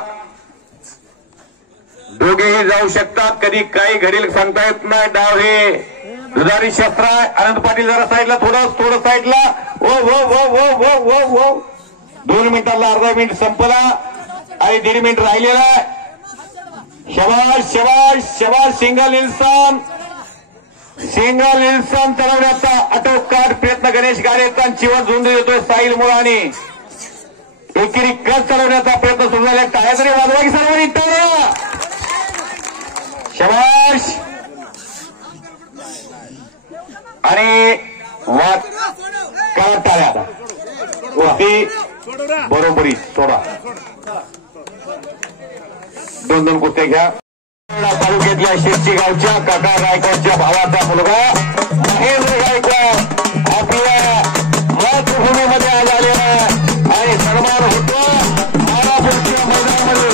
दोघेही जाऊ शकतात. कधी काही घडील सांगता येत नाही. डाव हे दुधारी शस्त्र आहे. आनंद पाटील जरा साईडला, थोडं साईडला. ओ वो वो वो वो वो वो 2 मिनिटाला अर्धा मिनिट संपला आणि 1.5 मिनिट राहिलेला आहे. शबाश शबाश शबाश. सिंगल इन्सान चढवण्याचा आटोकाट प्रयत्न गणेश गाडेचा. चिवर झुंज देतो साहिल मुलानी. एकेरी कस चढवण्याचा प्रयत्न सुरू झाला. टाळ्या तरी वाजवा की सर्वांनी टाळ्या. शबाश. आणि वाद करा टाळ्या. ती बरोबरी सोडा. 2 कुस्त्या घ्या. तालुक्यातल्या शेतची गावच्या काका गायकवाडच्या भावाचा मुलगा महेंद्र गायकवाड आपल्या मातृभूमीमध्ये आज आलेला आहे आणि सन्मान होतो मारापूरच्या मैदानामध्ये.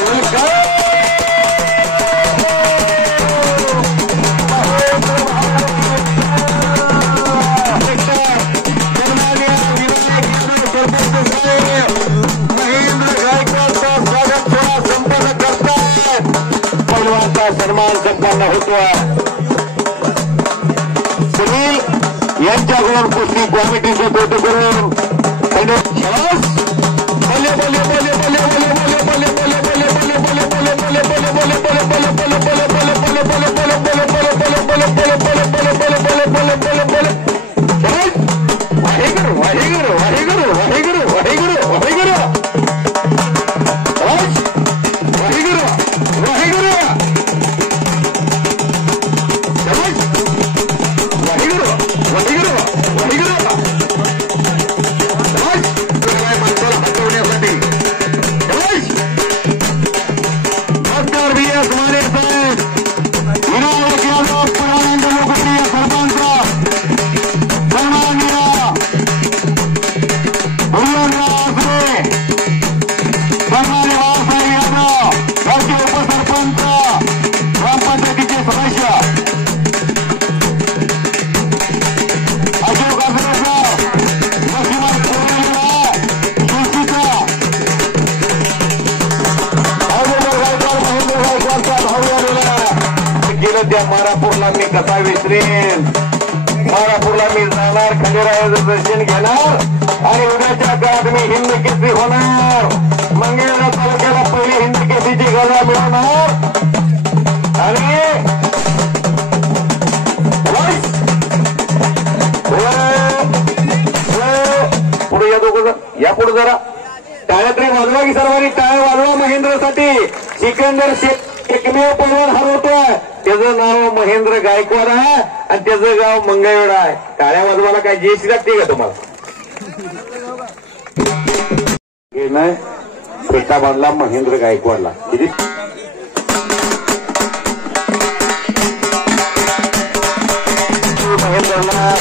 सन्मान संपन्न होतो. सुनील यांच्याकडून कुस्ती कमिटीचे फोटो करून यात्रेन मारापूरला मी जाणार, खंडेरायाचं दर्शन घेणार आणि उद्याच्या काळात मी हिंद केसरी होणार. मंगळवेढा तालुक्याला पहिली हिंद केसरीची गदा मिळवणार आणि पुढे या दोघं या पुढे जरा टाळ्या तरी वाजवा की सर्वांनी टाळ्या वाजवा महेंद्रसाठी. सिकंदर शेख एकमेव पैलवान हरवतोय, त्याचं नाव महेंद्र गायकवाड आहे आणि त्याचं गाव मंगळवेढा आहे. टाळ्या वाजवायला काय जेसी लागते का तुम्हाला? नाही फेटा बांधला महेंद्र गायकवाडला. महेंद्रला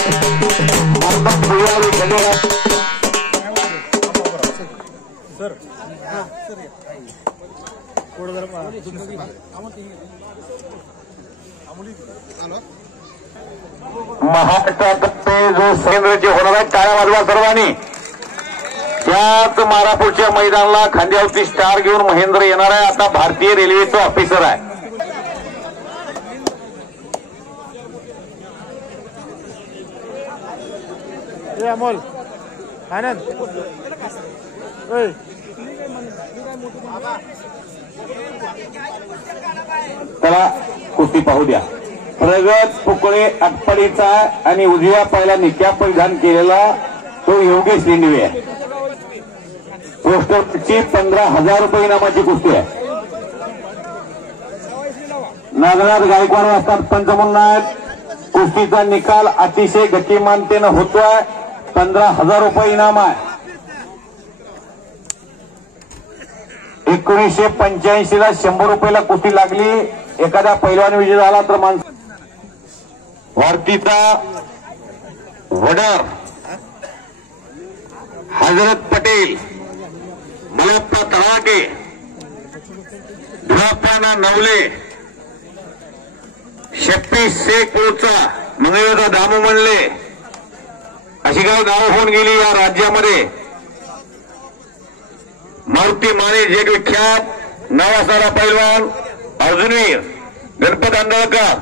महाराष्ट्रातर्फे जो सैन्याचे होणार आहे, टाळ्या वाजवा सर्वांनी. त्याच मारापूरच्या मैदानाला खांद्यावरती स्टार घेऊन महेंद्र येणार आहे. आता भारतीय रेल्वेचा ऑफिसर आहे. अमोल आनंद त्याला कुस्ती पाहू द्या. प्रगत पुकळे आटपाडीचा आणि उजव्या पायाला निक्या परिधान केलेला तो योगेश लेंडवे आहे. पोस्टरची 15,000 रुपये इनामाची कुस्ती आहे. नागनाथ गायकवाड असतात पंच म्हणून आहेत. कुस्तीचा निकाल अतिशय गतिमानतेनं होतोय. 15,000 रुपये इनाम आहे. 1985ला 100 रुपयाला कुस्ती लागली. एखादा पैलवान विजय झाला तर माणसं भारतीचा वडर हजरत पटेल, मलप्पा तळाके, धुळापाना नवले, शप्पी शेख पोचा, मंगळवेढा दामू म्हणले, अशी काही नावं होऊन गेली या राज्यामध्ये. मारुती माने जगविख्यात नाव असणारा पैलवान अर्जुनवीर गणपत आंधळकर,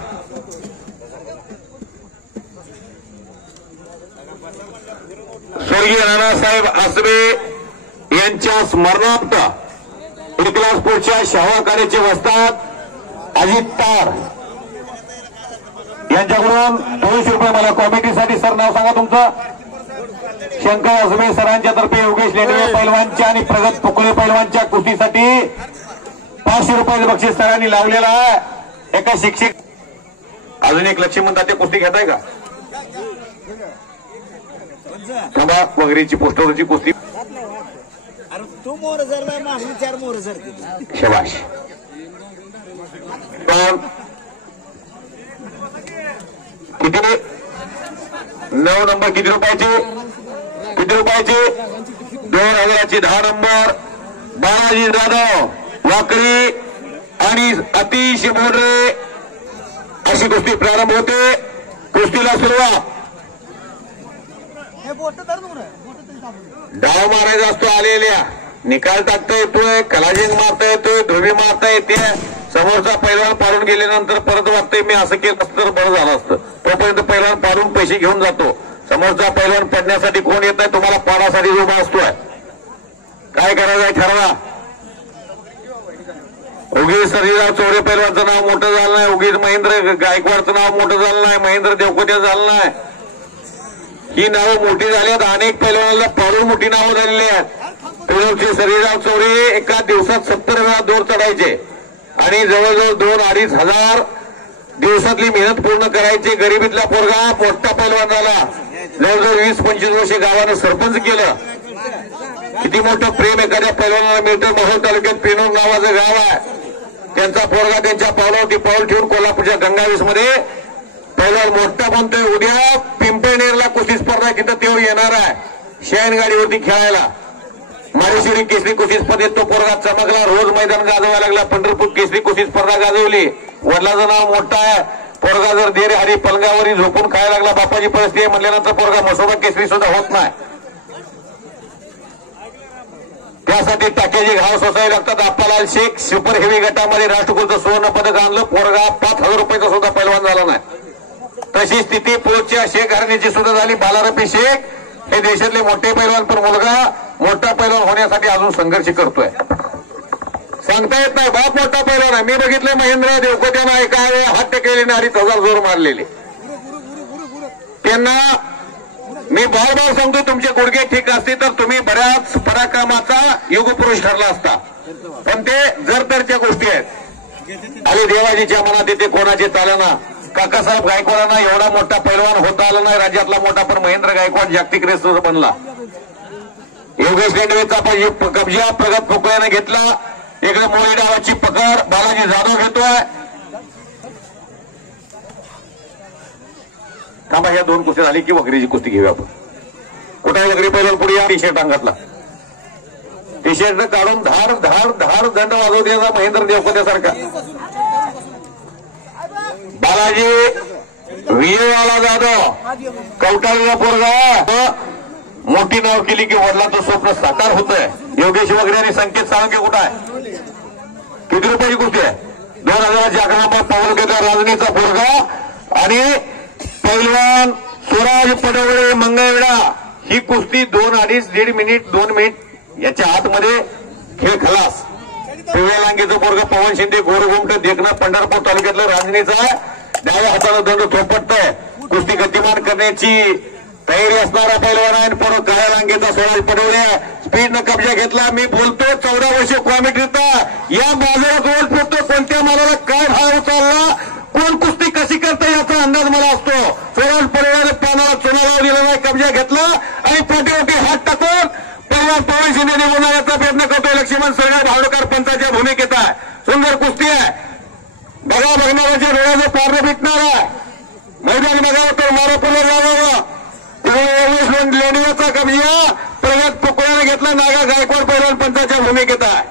स्वर्गीय नानासाहेब आसबे यांच्या स्मरणार्थ इकलासपूरच्या शाहूकार्याचे वस्ताद अजित तार यांच्याकडून 200 रुपये मला कॉमेडीसाठी. सर नाव सांगा तुमचं? शंकर आसबे सरांच्या तर्फे योगेश लेंडवे पैलवानच्या आणि प्रगत पुकळे पैलवानच्या कुस्तीसाठी 500 रुपये बक्षीस सरांनी लावलेला आहे. एका शिक्षक अजून एक लक्ष्मण तात्या कुस्ती घेताय का? थांबा, वगैरेची पोस्टरची कुस्ती. शबाश. किती 9 नंबर किती रुपयाचे? 2000ची 10 नंबर बालाजी जाधव वाकरी आणि अतिश मोरे अशी कुस्ती प्रारंभ होते. कुस्तीला सुरुवात. डाव मारायचा असतो आलेल्या, निकाल टाकता येतोय, कलाजिंग मारता येतोय, धोबी मारता येते. समोरचा पैलवान पाडून गेल्यानंतर परत वाटतंय मी असं केलं असतं तर बरं झालं असतं. तोपर्यंत पैलवान पाडून पैसे घेऊन जातो. समोरचा पैलवान पडण्यासाठी कोण येत आहे? तुम्हाला पाडासाठी उभा असतोय. काय करायचंय ठरवा. उगीच सर्जीराव चौरे पैलवानचं नाव मोठं झालं नाही, उगीच महेंद्र गायकवाडचं नाव मोठं झालं नाही, महेंद्र देवकोटे झालं नाही. ही नावं मोठी झाली आहेत. अनेक पैलवानाला पाडून मोठी नावं झालेली आहेत. पुण्याचे सर्जीराव चौरे एका दिवसात 70 वेळा दोर चढायचे आणि जवळजवळ 2-2.5 हजार दिवसातली मेहनत पूर्ण करायची. गरिबीतला पोरगा मोठा पैलवान झाला. जवळजवळ 20-25 वर्षे गावानं सरपंच केलं. किती मोठं प्रेम एखाद्या पैलवानाला मिळतं. मोहोळ तालुक्यात पेनूर नावाचं गाव आहे. त्यांचा पोरगा त्यांच्या पावलावरती पाऊल ठेवून कोल्हापूरच्या गंगावीस मध्ये पैलवान मोठा बनतोय. उद्या पिंपळनेरला कुस्ती स्पर्धा तिथं तेव्हा येणार आहे शयन गाडीवरती खेळायला. माळेश्वरी केसरी कुस्ती स्पर्धेत तो पोरगा चमकला. रोज मैदान गाजवायला लागला. पंढरपूर केसरी कुस्ती स्पर्धा गाजवली. वडिलाचं नाव मोठं आहे. पोरगा जर देर हरी पलंगावरी झोपून खायला लागला, बापाची परिस्थिती आहे म्हणल्यानंतर पोरगा मसोबा केसरी सुद्धा होत नाही. त्यासाठी टाक्याचे घाव सोसावे लागतात. आप्पालाल शेख सुपर हेवी गटामध्ये राष्ट्रकुलचं सुवर्ण पदक आणलं. पोरगा 5,000 रुपयाचा सुद्धा पैलवान झाला नाही. तशी स्थिती पोचच्या शेख हरण्याची सुद्धा झाली. बालारपी शेख हे देशातले मोठे पैलवान, पण मुलगा मोठा पैलवान होण्यासाठी अजून संघर्ष करतोय. सांगता येत नाही, बाप मोठा पैलवान आहे. मी बघितलं महेंद्र देवकोट्यानं एका हत्या केली, 2,500 जोर मारलेले. त्यांना मी बार सांगतो, तुमचे गुडघे ठीक असते तर तुम्ही बऱ्याच पराक्रमाचा युगपुरुष ठरला असता. पण ते जर तरच्या गोष्टी आहेत. आणि देवाजीच्या मनात येते कोणाचे चालना. काकासाहेब गायकवाडांना एवढा मोठा पैलवान होता आला नाही राज्यातला मोठा, पण महेंद्र गायकवाड जागतिक रेसर बनला. योगेश लेंडवेचा कब्जा प्रगत पोकळ्याने घेतला. इकडे मोळी डावाची पकड बालाजी जाधव घेतोय. थांबा, ह्या 2 कुस्ती झाली की वगैरेची कुस्ती घेऊया आपण. कुठे वगैरे पैलवान पुढे या. टी शर्ट अंगातला टी शर्ट काढून धार धार धार दंड वाजवते महेंद्र देवकोट्यासारखा. बालाजी विजयवाला जाधव कवटाळीला पोरगा मोठी नाव केली की वडिलांचं स्वप्न साकार होतंय. योगेश वगैरे आणि संकेत साळुंके कुठं आहे? किती रुपयाची कुस्ती आहे? 2000 अकरा पाऊलकेचा राजनीचा पोरगा आणि पैलवान स्वराज पडवळे मंगळवेढा. ही कुस्ती 2 अडीच 1.5 मिनिट 2 मिनिट याच्या आतमध्ये खेळ खलास. पिवळ्या लांगीचं पोरग पवन शिंदे गोरगोमट देखणं पंढरपूर तालुक्यातलं रांजणीचा डाव्या हाताला दंड थोपटतोय. कुस्ती गतिमान करण्याची तयारी असणारा पैलवान आहे. पूर्ण काळ्या लांगीचा स्वराज पडवळे स्पीडनं कब्जा घेतला. मी बोलतो 14 वर्ष कॉमिटीचा या बाजारात रोज फिरतो. कोणत्या मालाला काय भाव चालला, कोण कुस्ती कशी करता याचा अंदाज मला असतो. स्वराज पडवळ्याने पानाला चुनाला दिला नाही, कब्जा घेतला आणि पोटीवरती हात टाकून पैलवान पवन शिंदे निवडण्याचा प्रयत्न करतोय. लक्ष्मण सरगार भावडकर पंचाच्या भूमिकेत आहे. सुंदर कुस्ती आहे. बघा, बघणाऱ्याच्या डोळ्याचं पार भेटणार आहे. मैदान बघावं तर मारापूरला जावं. लेंडवेचा कब्जा प्रगत पोकळ्याने घेतला. नागा गायकवाड पैलवान पंचाच्या भूमिकेत आहे.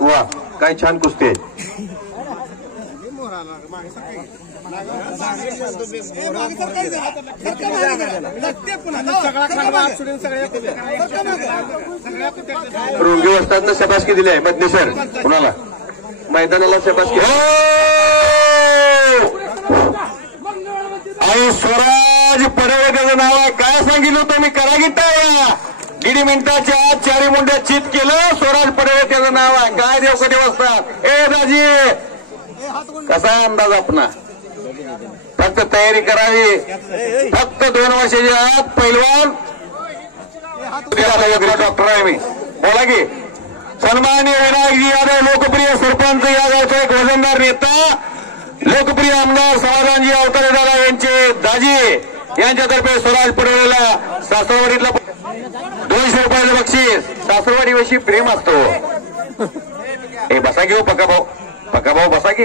वा, काय छान कुस्ती आहे. रोंगी वस्तादनं शबासकी दिली आहे. मधनेश्वर कुणाला मैदानाला शबासकी. आणि स्वराज पडवळे त्याचं नाव आहे. काय सांगितलं होतं मी, करा गीता 1.5 मिनिटाच्या आत 4 मुंड्या चित केलं. स्वराज पडवळे त्याचं नाव आहे. काय देवकोटे वाजतात. ए दाजी, कसा अंदाज आपला. फक्त तयारी करावी. फक्त 2 वर्षाच्या आत पैलवान डॉक्टर आहे मी. बोला की. सन्माननीय विनायकजी यादव लोकप्रिय सरपंच या गावचा एक वजनदार नेता, लोकप्रिय आमदार समाधानजी अवतारे दादा यांचे दाजी यांच्यातर्फे स्वराज पडवलेला सासरवाडीतला 200 रुपयाचं बक्षीस. सासरवाडी विषयी प्रेम असतो. हे बसा घेऊ पक्का भाऊ बसा की.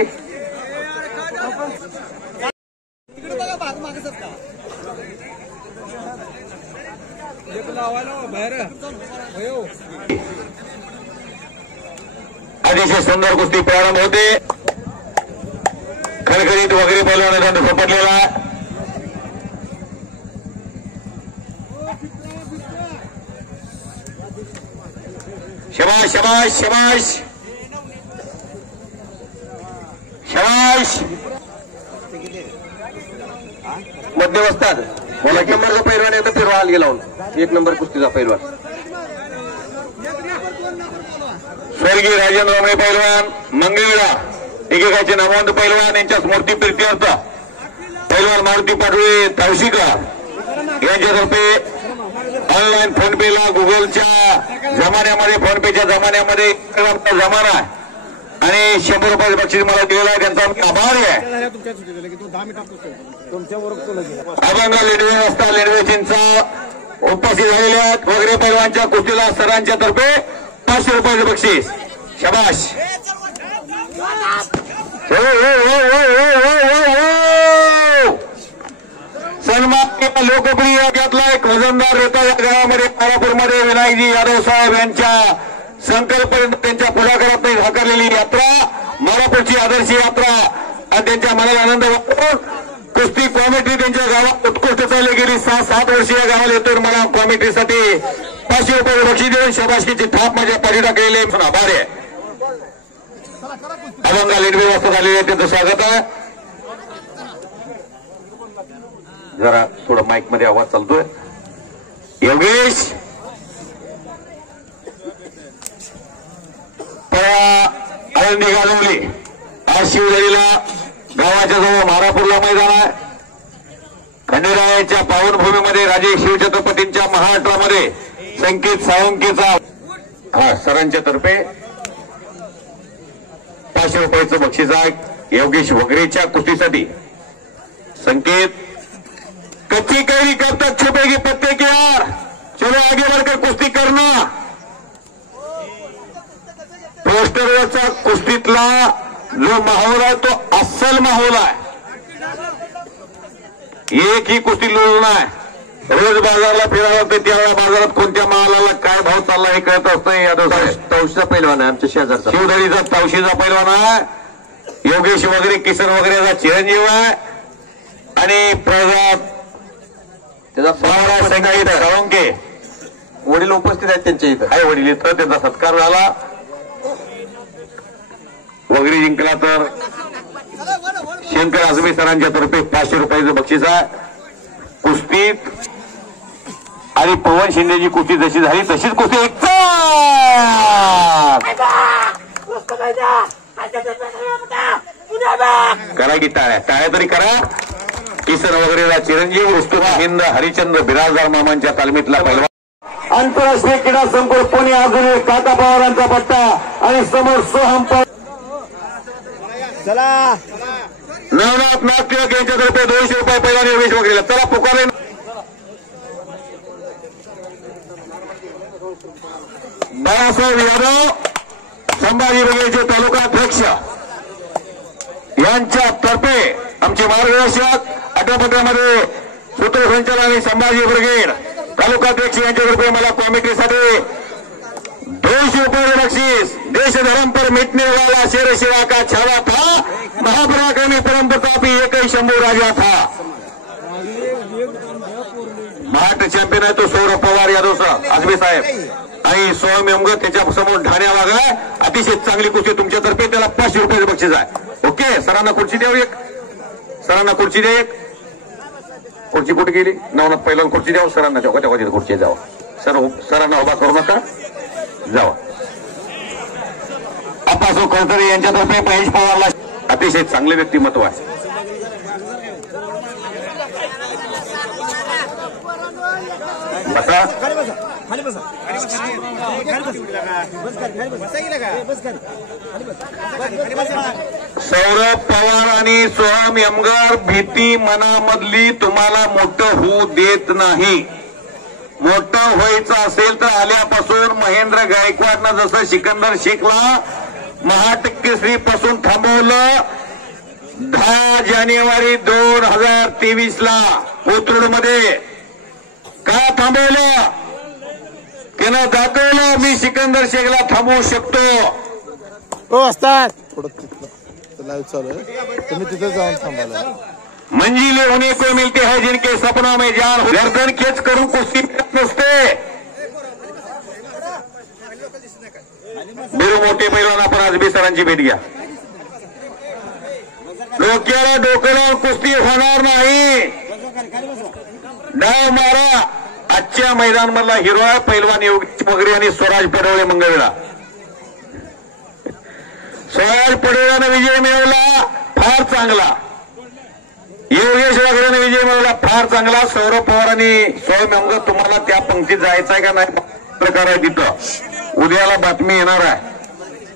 अतिशय सुंदर कुस्ती प्रारंभ होते. खडखडीत वगैरे पैलवान दंड थोपटलेला. शबाश शबाश शबाश शबाश. मध्यवस्थात बोला. 1 नंबरचा पैलवान आहे तर फिरवायला गेला. 1 नंबर कुस्तीचा पैलवान स्वर्गीय राजेंद्र ओंबळे पैलवान मंगळवेढा एकेकाचे नामवंत पैलवान यांच्या स्मृती प्रीत्यर्थ पैलवान मारुती पाटोळे तावशीकर यांच्यातर्फे ऑनलाईन फोनपेला गुगलच्या जमान्यामध्ये फोनपेच्या जमान्यामध्ये जमाना आहे आणि 100 रुपयाचं बक्षीस मला दिलेलं आहे. त्यांचा आम्ही आभारी आहे. अभंग लेडवे रस्ता लेडवेजींचा उपस्थित झालेले आहेत. वगैरे पैलवानच्या कुस्तीला सरांच्या तर्फे 500 रुपयाचं बक्षीस. शबाश. सन्मान लोकप्रिय यातला एक वजनदार नेता या गावामध्ये मारापूरमध्ये विनायकजी यादव साहेब यांच्या संकल्पनेत त्यांच्या पुढाकारात साकारलेली यात्रा मारापूरची आदर्श यात्रा आणि त्यांच्या मनाला आनंद वाटून कुस्ती कॉमिटी त्यांच्या गावात उत्कृष्ट चालली गेली. 6-7 वर्ष या गावाला येतो. मला कॉमिटीसाठी 500 रुपये बक्षीस देऊन शबासकीची थाप माझ्या पाठी टाकलेली म्हणून आभार आहे. अभंगा लेडवे वाजता आलेले आहे, त्यांचं स्वागत आहे. जरा थोडं माईक मध्ये आवाज चालतोय. योगेश आनंदी घालवली. आज शिवदरीला गावाच्या जवळ मारापूरला मैदान आहे. खंडेरायाच्या पावनभूमीमध्ये राजे शिवछत्रपतींच्या महाराष्ट्रामध्ये संकेत साळुंकेचा सरांच्या तर्फे 500 रुपयाचं बक्षीस आहे योगेश वगैरेच्या कुस्तीसाठी. संकेत कच्ची कैरी कब तक छुपेगी पत्ते की यार, चलो आगे बढ़कर कुस्ती करना. पोस्टरवरचा कुस्तीतला जो माहोल आहे तो अस्सल माहोल आहे. एक ही कुस्ती लोळ नाही. रोज बाजारला फिरायला लागते, त्यावेळेला बाजारात कोणत्या मालाला काय भाव चालला हे कळत असतं. यादव साहेब तवशीचा पैलवान आहे आमच्या शेजारचा, शिवदरीचा तवशीचा पैलवान आहे. योगेश वगैरे किसन वगैरेचा चिरंजीव आहे. आणि प्रजात त्याचा संगीत साळुंके वडील उपस्थित आहेत त्यांच्या इथं. आई वडील इथं त्यांचा सत्कार झाला. वगैरे जिंकला तर शंकर आझमी सरांच्या तर्फे 500 रुपयाचं बक्षीस आहे. कुस्तीत आणि पवन शिंदेची कुस्ती जशी झाली तशीच कुस्ती करा की टाळ्या टाळ्या तरी करा. किसन वगैरेला चिरंजीव रुस्तुम हिंद हरिचंद्र बिराजदार मामांच्या तालमीतला पहिला. आंतरराष्ट्रीय क्रीडा संकुल पुणे अजून काका पवारांचा पट्टा आणि समोर सोहम चला नवनाथ नागटिळक यांच्यातर्फे 200 रुपये पहिला योगेश वगैरे. चला पुकारले. बाळासाहेब यादव संभाजी ब्रिगेडचे तालुका अध्यक्ष यांच्या तर्फे आमचे मार्गदर्शक अटपट्यामध्ये सूत्रसंचालन आणि संभाजी ब्रिगेड तालुका अध्यक्ष यांच्यातर्फे मला कमिटीसाठी 200 रुपये बक्षीस. देश धर्म पर मिटने वाला शेर शिवा का छावा था, महापराक्रमी परम प्रतापी एक ही शंभू राजा था. महाराष्ट्र चॅम्पियन आहे तो सौरभ पवार यादवचा आझमी साहेब आणि सोहम यमगर त्याच्या समोर ढाण्या वागा. अतिशय चांगली कुस्ती तुमच्यातर्फे. त्याला 500 रुपयाचं बक्षीस आहे. ओके सरांना खुर्ची द्या एक. सरांना खुर्ची द्या एक. खुर्ची कुठे गेली? नवनाथ पहिला खुर्ची द्यावं सरांना. त्या खुर्ची जावं. सरांना उभा करू नका, जावा. अप्पासो खळकरे यांच्यातर्फे महेश पवारला अतिशय चांगले व्यक्तिमत्व आहे. बसा. सौरभ पवार आणि सोहम यमगर भीती मनामधली तुम्हाला मोठं होऊ देत नाही. मोठं व्हायचं असेल तर आल्यापासून महेंद्र गायकवाडनं जसं सिकंदर शेखला महाटक्केश्री पासून थांबवलं. 10 जानेवारी 2023 ला कोथरूडमध्ये का थांबवलं? त्यानं दाखवलं मी सिकंदर शेखला थांबवू शकतो. हो असतात थोडं लाईव्ह चालू आहे, तुम्ही तिथे जाऊन थांबायला. मंजिले होने को मिलते हैं जिनके सपनों में जान. गर्दन खेच करून कुस्ती मिळत नसते. बिरू मोठे पैलवान आपण आझमी सरांची भेट घ्या. डोक्याला डोकं लावून कुस्ती होणार नाही. डाव मारा. आजच्या मैदानमधला हिरो आहे पैलवान योगेश वगैरे आणि स्वराज पडवळे मंगळवेढा. स्वराज पडवळ्याने विजय मिळवला फार चांगला. योगेश वगैरेने विजय मिळवला फार चांगला. सौरभ पवार आणि सोहम यमगर तुम्हाला त्या पंक्तीत जायचं आहे का नाही प्रकार आहे तिथं. उद्याला बातमी येणार आहे.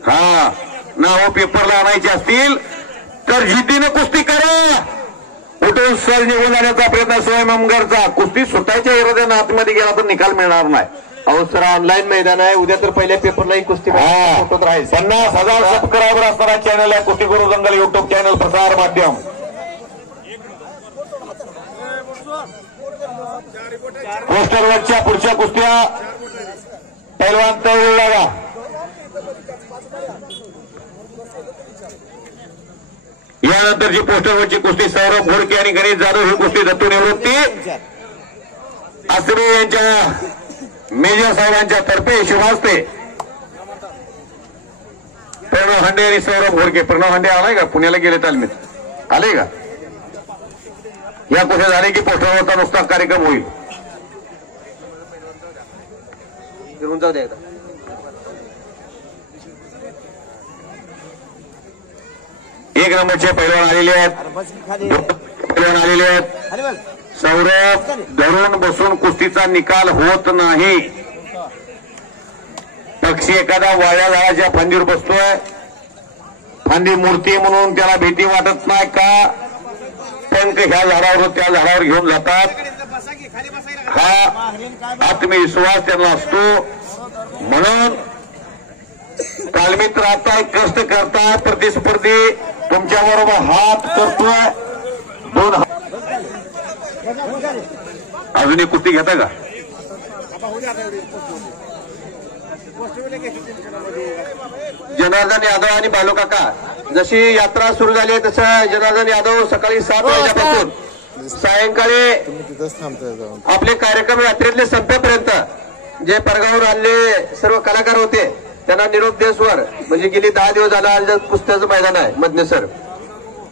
हा नाव पेपरला आणायची असतील तर जिद्दीने कुस्ती करा. उठून सर निघून जाण्याचा प्रयत्न सोहम यमगरचा. कुस्ती सुटायच्या विरोधाने आतमध्ये गेला तर निकाल मिळणार नाही. अहो सर ऑनलाईन मैदान आहे. उद्या तर पहिल्या पेपरलाही कुस्ती फोटोत राहील. 50,000 सबस्क्रायबर असणारा चॅनल आहे कुस्ती गुरु जंगल युट्यूब चॅनल प्रसार माध्यम. पोस्टरवरच्या पुढच्या कुस्त्या पैलवान तळवेल लागा. यानंतरची पोस्टरवरची कुस्ती सौरभ घोडके आणि गणेश जाधव ही कुस्ती दत्तू निवृत्ती आसरे यांच्या मेजर साहेबांच्या तर्फे शुभास्ते प्रणव हांडे आणि सौरभ घोडके. प्रणव हांडे आलाय का? पुण्याला गेले तालमीत आले का? या कुठे झाले की पोस्टरवरचा नुसता कार्यक्रम होईल. जाऊ द्या. एक नंबरचे पैलवान आलेले आहेत. पैलवान आलेले आहेत. सौरभ धरून बसून कुस्तीचा निकाल होत नाही. पक्षी एखादा वाळ्या झाडाच्या फांदीवर बसतोय, फांदी मूर्ती म्हणून त्याला भीती वाटत नाही का? पंख ह्या झाडावर त्या झाडावर घेऊन जातात. हा आत्मविश्वास त्यांना असतो. म्हणून तालमीत राहताय, कष्ट करताय, प्रतिस्पर्धी तुमच्या बरोबर हात करतोय. दोन अजून एक कुस्ती घेता का? जनार्दन यादव आणि बालू काका, जशी यात्रा सुरू झाली आहे तसं जनार्दन यादव सकाळी 7 वाजल्यापासून सायंकाळी आपले कार्यक्रम यात्रेतले संपेपर्यंत जे परगावून आलेले सर्व कलाकार होते त्यांना निरोप देसवर, म्हणजे गेली 10 दिवस झाला कुस्त्याचं मैदान आहे मधनेसर.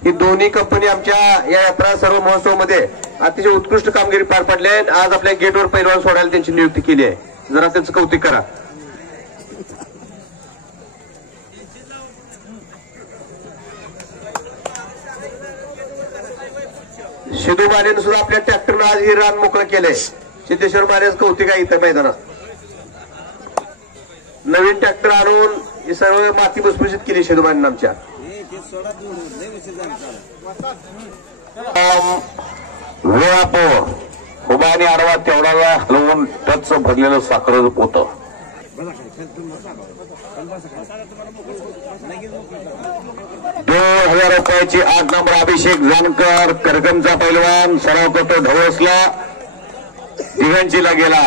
ही दोन्ही कंपनी आमच्या या यात्रा सर्व महोत्सव मध्ये अतिशय उत्कृष्ट कामगिरी पार पाडली आहे. आज आपल्या गेटवर पैलवान सोडायला त्यांची नियुक्ती केली आहे. जरा त्यांचं कौतुक करा. सिद्धू मानेनं सुद्धा आपल्या ट्रॅक्टरनं आज ही रान मोकळं केलंय. सिद्धेश्वर मानेचं कौतुक आहे इथं मैदानात. नवीन ट्रॅक्टर आणून ही सर्व माती भुसभुशीत केली सिद्धू मानेनं आमच्या. वेळापो उभा आणि आडवा तेवढा वेळा हलवून टच भरलेलं साखर पोतं. 2000 रुपयाची 8 नंबर अभिषेक जानकर करगमचा पैलवान सराव करतो. ढवसला दिगंचीला गेला.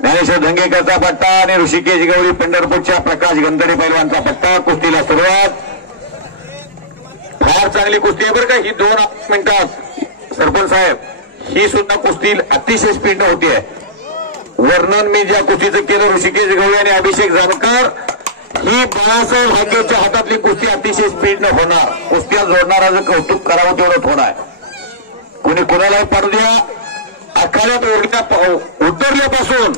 ज्ञानेश्वर धंगेकरचा पट्टा आणि ऋषिकेश गौरी पंढरपूरच्या प्रकाश गंधरे पैलवानचा पट्टा. कुस्तीला सुरुवात. फार चांगली कुस्ती आहे बरं का ही. 2 मिनिटात सरपंच साहेब ही सुद्धा कुस्ती अतिशय स्पीडनं होतीये. वर्णन मी ज्या कुस्तीचं केलं ऋषिकेश गवळी आणि अभिषेक जानकर, ही बाळासाहेब हाकेच्या हातातली कुस्ती अतिशय स्पीडनं होणार. कुस्त्या जोडणाराचं कौतुक करावं तेवढंच होणार. कोणी कोणालाही पाडू द्या. आखाड्यात उतरल्यापासून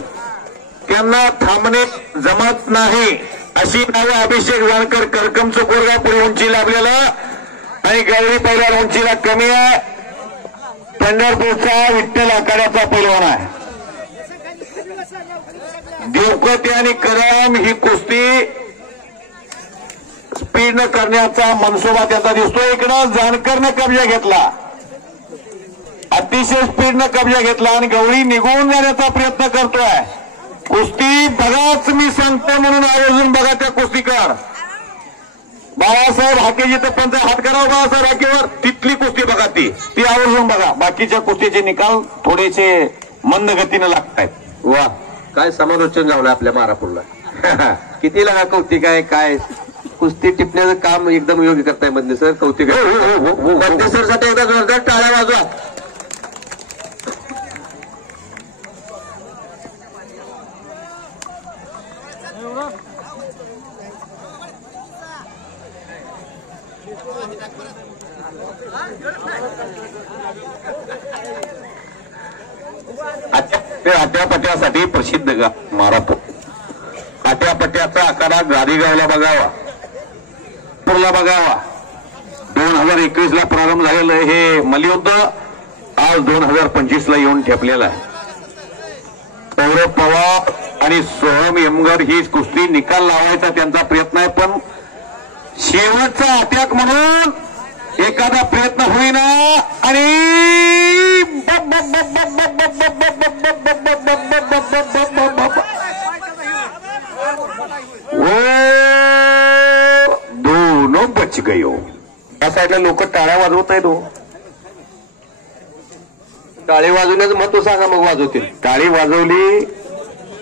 त्यांना थांबणे जमत नाही. अशी नावे अभिषेक जानकर करकमचं कोरगा पुढे उंची लाभलेला आणि गवळी पैलवान उंचीला कमी आहे. पंढरपूरचा विठ्ठल आखाड्याचा पैलवान आहे. देवकोटे आणि करम ही कुस्ती स्पीडनं करण्याचा मनसुबा त्याचा दिसतो. इकडं जानकरनं कब्जा घेतला, अतिशय स्पीडनं कब्जा घेतला आणि गवळी निघून जाण्याचा प्रयत्न करतोय. कुस्ती बघाच मी सांगतो म्हणून आयोजन बघा त्या कुस्तीकार बाळासाहेब हाकेजी तर पंच हात करावं बाळासाहेब हाकेवर. तिथली कुस्ती बघा ती आवर्जून बघा. बाकीच्या कुस्तीचे निकाल थोडेसे मंद गतीनं लागतायत. वा काय समालोचन झालं आपल्या मारापूरला. किती लगा कौतिक आहे. काय कुस्ती टिपण्याचं काम एकदम योग्य करताय मधने सर. कौतिक मधने सर साठी एकदा जोरदार टाळ्या वाजवा. आट्यापट्ट्यासाठी प्रसिद्ध मारापूर. आट्यापट्ट्याचा आकारा गाडीगावला बघावा, पूरला बघावा. 2021 ला प्रारंभ झालेलं हे मल्लयुद्ध आज 2025 ला येऊन ठेपलेलं आहे. सौरभ पवार आणि सोहम यमगर ही कुस्ती निकाल लावायचा त्यांचा प्रयत्न आहे. पण शेवटचा अटॅक म्हणून एखादा प्रयत्न होईना आणि दोनों बच गयो. या साईडला लोक टाळ्या वाजवत आहेत. टाळी वाजवण्याचं महत्व सांगा मग वाजवतील. टाळी वाजवली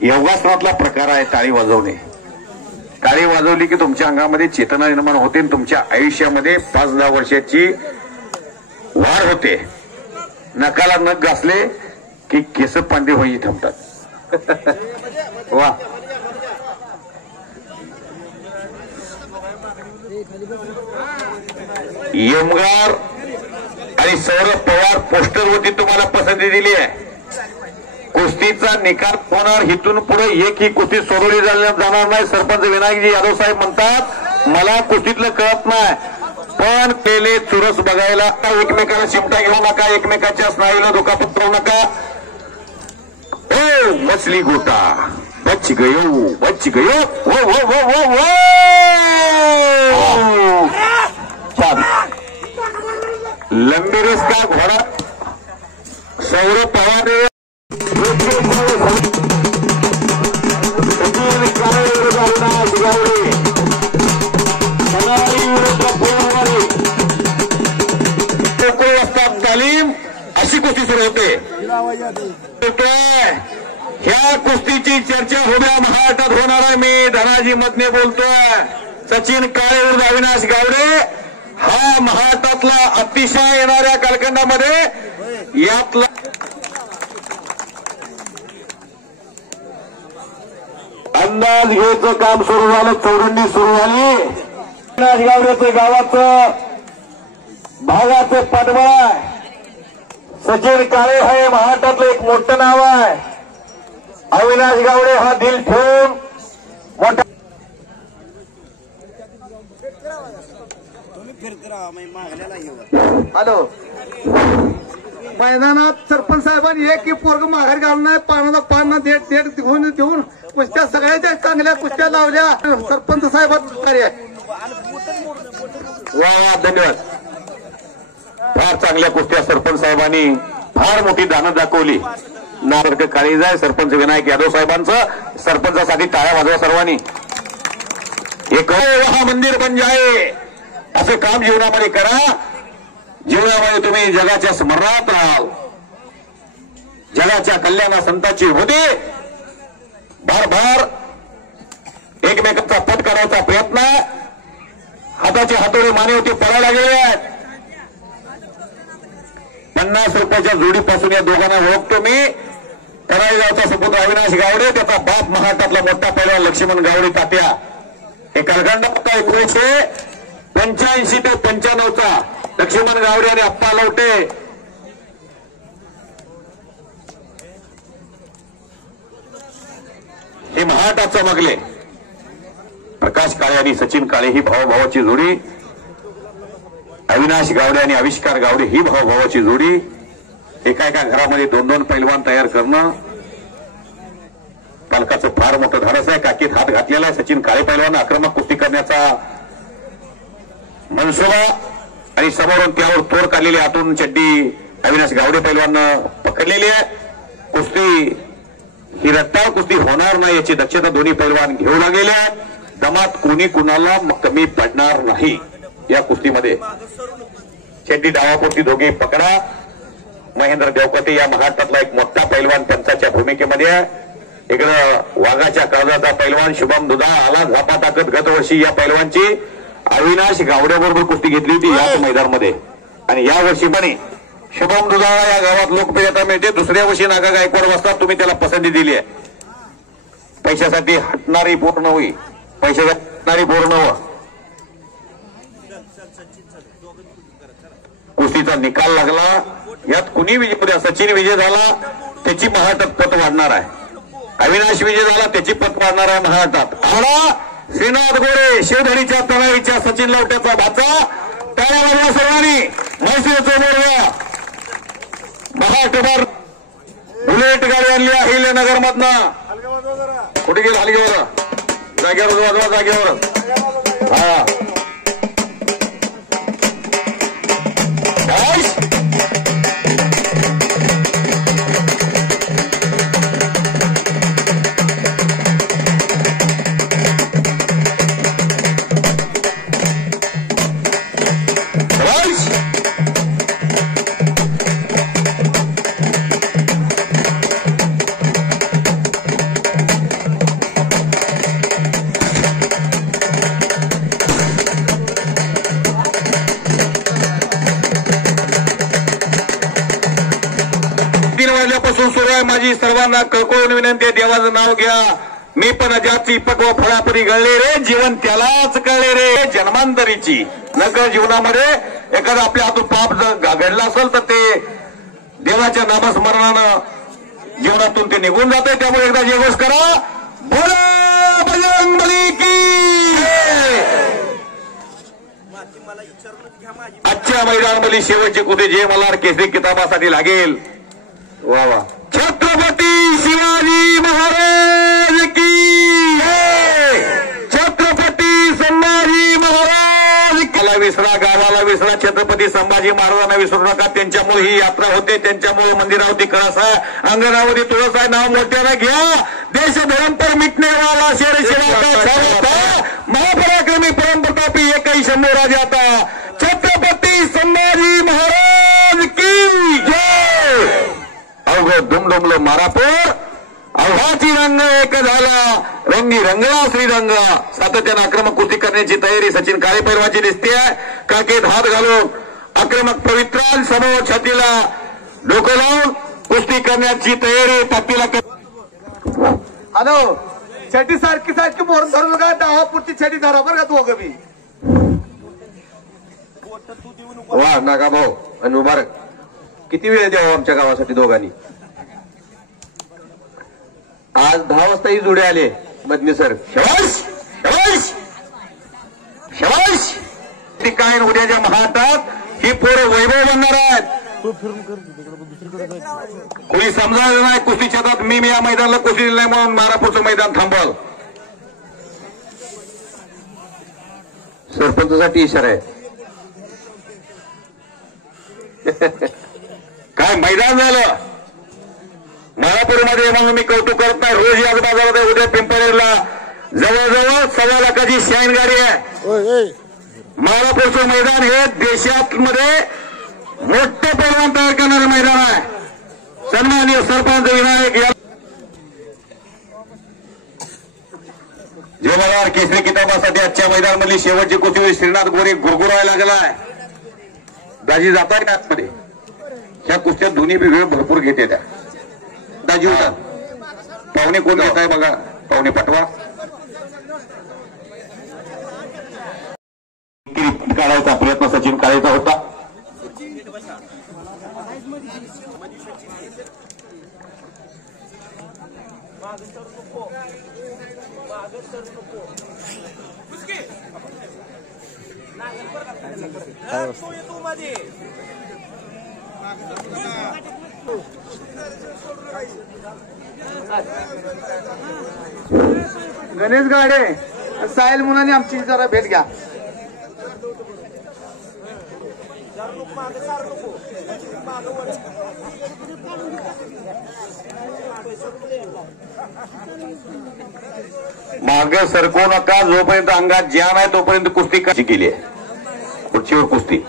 योगासनातला प्रकार आहे. टाळी वाजवणे, टाळी वाजवली की तुमच्या अंगामध्ये चेतना निर्माण होते. तुमच्या आयुष्यामध्ये 5-10 वर्षाची वाढ होते. नकाला नख घासले की केस पांढरे होई थांबतात. वा यमगार आणि सौरभ पवार पोस्टरवरती तुम्हाला पसंती दिली आहे. कुस्तीचा निकाल होणार. इथून पुढे एक ही कुस्ती सोडवली जाणार नाही. सरपंच विनायकजी यादव साहेब म्हणतात मला कुस्तीतलं कळत नाही, पण पेले चुरस बघायला एकमेकाला चिमटा घेऊ नका, एकमेकाच्या स्नायूला दुखापत करू नका. ओ मछली गोटा बच गयो वो वो वो वो वो लंबी रेस का घोड़ा सौरभ पवार ने तालीम अशी कुस्ती सुरू होते. ह्या कुस्तीची चर्चा उद्या महाराष्ट्रात होणार आहे. मी धनाजी मदने बोलतोय. सचिन काळे विरुद्ध अविनाश गावडे हा महाराष्ट्रातला अतिशय येणाऱ्या कालखंडामध्ये यातला अंदाज घ्यायचं काम सुरू झालं. चौरंडी सुरू झाली. अविनाश गावडेचं गावाचं भागाचं पाठबळ आहे. सचिन काळे हे महाराष्ट्रातलं एक मोठं नाव आहे. अविनाश गावडे हा दिल ठेवून मोठा हॅलो मैदानात सरपंच साहेबांनी एक पोरग माघार घालून नाही. पानाला पान देठ देऊन कुस्त्या सगळ्याच्या चांगल्या कुस्त्या लावल्या. सरपंच साहेबांचं कार्य आहे. वा धन्यवाद. फार चांगल्या कुस्त्या सरपंच साहेबांनी फार मोठी दानं दाखवली. नारक काळीज आहे सरपंच विनायक यादव साहेबांचं. सरपंचासाठी टाळ्या वाजवा सर्वांनी. एक हा मंदिर बन जाए असं काम जीवनामध्ये करा. जीवनामध्ये तुम्ही जगाच्या स्मरणात राहाल. जगाच्या कल्याणा संतांची होते. भार भार एकमेकांचा पट करायचा प्रयत्न. हाताचे हातोडे मानेवरती पडायला गेले आहेत. 50 रुपयाच्या जोडीपासून या दोघांना ओळखतो मी. तराईगावचा सुपुत्र अविनाश गावडे, त्याचा बाप महाराष्ट्रातला मोठा पैलवान लक्ष्मण गावडे तात्या. हे कालखंडात 1985 ते 95चा लक्ष्मण गावडे आणि अप्पा लवटे. हे महाराष्ट्रात चमकले. प्रकाश काळे आणि सचिन काळे ही भावाभावाची जोडी. अविनाश गावडे आणि आविष्कार गावडे ही भावाभावाची जोडी. एका एका घरामध्ये 2-2 पैलवान तयार करणं पालकाचं फार मोठं धाडस आहे. काकीत हात घातलेला आहे. सचिन काळे पैलवान आक्रमक कुस्ती करण्याचा मनसुबा आणि समोरून त्यावर तोड काढलेली आतून चड्डी अविनाश गावडे पैलवान पकडलेली आहे. कुस्ती ही रट्टाळ कुस्ती होणार नाही याची दक्षता दोन्ही पैलवान घेऊ लागलेले आहेत. दमात कोणी कुणाला कमी पडणार नाही या कुस्तीमध्ये. चड्डी डावापोटी दोघे पकडा. महेंद्र देवकते या महाराष्ट्रातला एक मोठा पैलवान पंचाच्या भूमिकेमध्ये आहे. इकडं वाघाच्या काळजाचा पैलवान शुभम दुधा आला झापा ताकद. गत वर्षी या पैलवानची अविनाश गावड्याबरोबर कुस्ती घेतली होती याच मैदानामध्ये. आणि या वर्षी पण शुभम दुधाळा या गावात लोकप्रियता मिळते. दुसऱ्या वर्षी नागा गायकवाड वाजता तुम्ही त्याला पसंती दिली आहे. पैशासाठी हटणारी पूर्ण होई. पैशासाठी हटणारी पूर्ण हो. कुस्तीचा निकाल लागला. यात कुणी विजय उद्या सचिन विजय झाला त्याची महाराष्ट्रात पत वाढणार आहे. अविनाश विजय झाला त्याची पत वाढणार आहे महाराष्ट्रात. आला श्रीनाथ गोरे शिवधडीच्या तळाईच्या सचिन लवट्याचा भाचा. टाळ्या वाजवा सर्वांनी. म्हैसूरचं बोलवा. महाराष्ट्रभर बुलेट गाडी आणली अहिल्यानगर मधनं. कुठे गेलं हलगेवर जागेवर वाजवा जागेवर. हा सुरू आहे. माझी सर्वांना कळकळून विनंती आहे. देवाचं नाव घ्या. मी पण अजाची पक्व फळापरी गळले रे, जीवन त्यालाच कळले रे जन्मांतरीची. नकळ जीवनामध्ये एखादा आपल्या हातून पाप जर घडला असेल तर ते देवाच्या नामस्मरणानं जीवनातून ते निघून जाते. त्यामुळे एकदा जयघोष करा, बोला बजरंगबली की जय. आजच्या मैदानामध्ये शेवटची कुठे जे मल्हार केसरी किताबासाठी लागेल. वा वा. छत्रपती शिवाजी महाराज की जय. छत्रपती संभाजी महाराज. मला विसरा, गावाला विसरा, छत्रपती संभाजी महाराजांना विसरू नका. त्यांच्यामुळे ही यात्रा होते, त्यांच्यामुळे मंदिरावरती कळस आहे, अंगणावरती तुळस आहे. नाव मोठ्यानं घ्या. देश धर्म पर मिटने वाला शेर शिवा का छावा था, महापराक्रमी परम प्रतापी एकही शंभू राजा था. छत्रपती संभाजी महाराज की जय. अवघड दुमडुमलं मारापूर, अवघाची रंग एक झाला, रंगी रंगला श्रीरंग. सातत्यानं आक्रमक कुस्ती करण्याची तयारी सचिन काळे पैलवानची दिसते. काकेत हात घालून आक्रमक पवित्रां समोर छातीला डोकं लावून कुस्ती करण्याची तयारी ताकदीला. हॅलो, छटी सारखी सारखी मोर धरू नका, डावापुरती छटी धरा बरं का तू अगं. मी वा नागा भाऊ आणि मुबारक, किती वेळ द्यावा आमच्या गावासाठी दोघांनी. आज 10 वाजता ही जोडे आले मदनी सर. शबाश शबाश शबाश. ती काय उद्याच्या महाटात ही पोरं वैभव बनणार आहेत. कोणी समजायचं नाही कुस्तीच्या हातात. मी या मैदानाला कुस्ती दिली नाही म्हणून मारापूरचं मैदान थांबवलं. सरपंचासाठी इशारा आहे. काय मैदान झालं मारापूरमध्ये म्हणून मी कौतुक करत नाही. रोज याच बाजारात आहे. उद्या पिंपळनेरला जवळजवळ 1.25 लाखाची शाईन गाडी आहे. मारापूरचं मैदान हे देशामध्ये मोठं पैलवान तयार करणारं मैदान आहे. सन्माननीय सरपंच विनायक या जेवाळार केसरी किताबासाठी आजच्या मैदानामधली शेवटची कुस्ती श्रीनाथ गोरे गुरगुरायला लागलाय. दाजी जातात का आतमध्ये. ह्या कुस्त्यात दोन्ही वेळ भरपूर घेते त्या. दाजी होता पाहुणे कोण घेत आहे बघा, पाहुणे पाठवा. काढायचा प्रयत्न सचिन काळेचा होता. गणेश गाडे, साहिल मुलांनी आमची जरा भेट घ्या. माग सरकू नका. जोपर्यंत अंगात जान आहे तोपर्यंत कुस्ती कशी केली आहे. खुर्चीवर कुस्ती.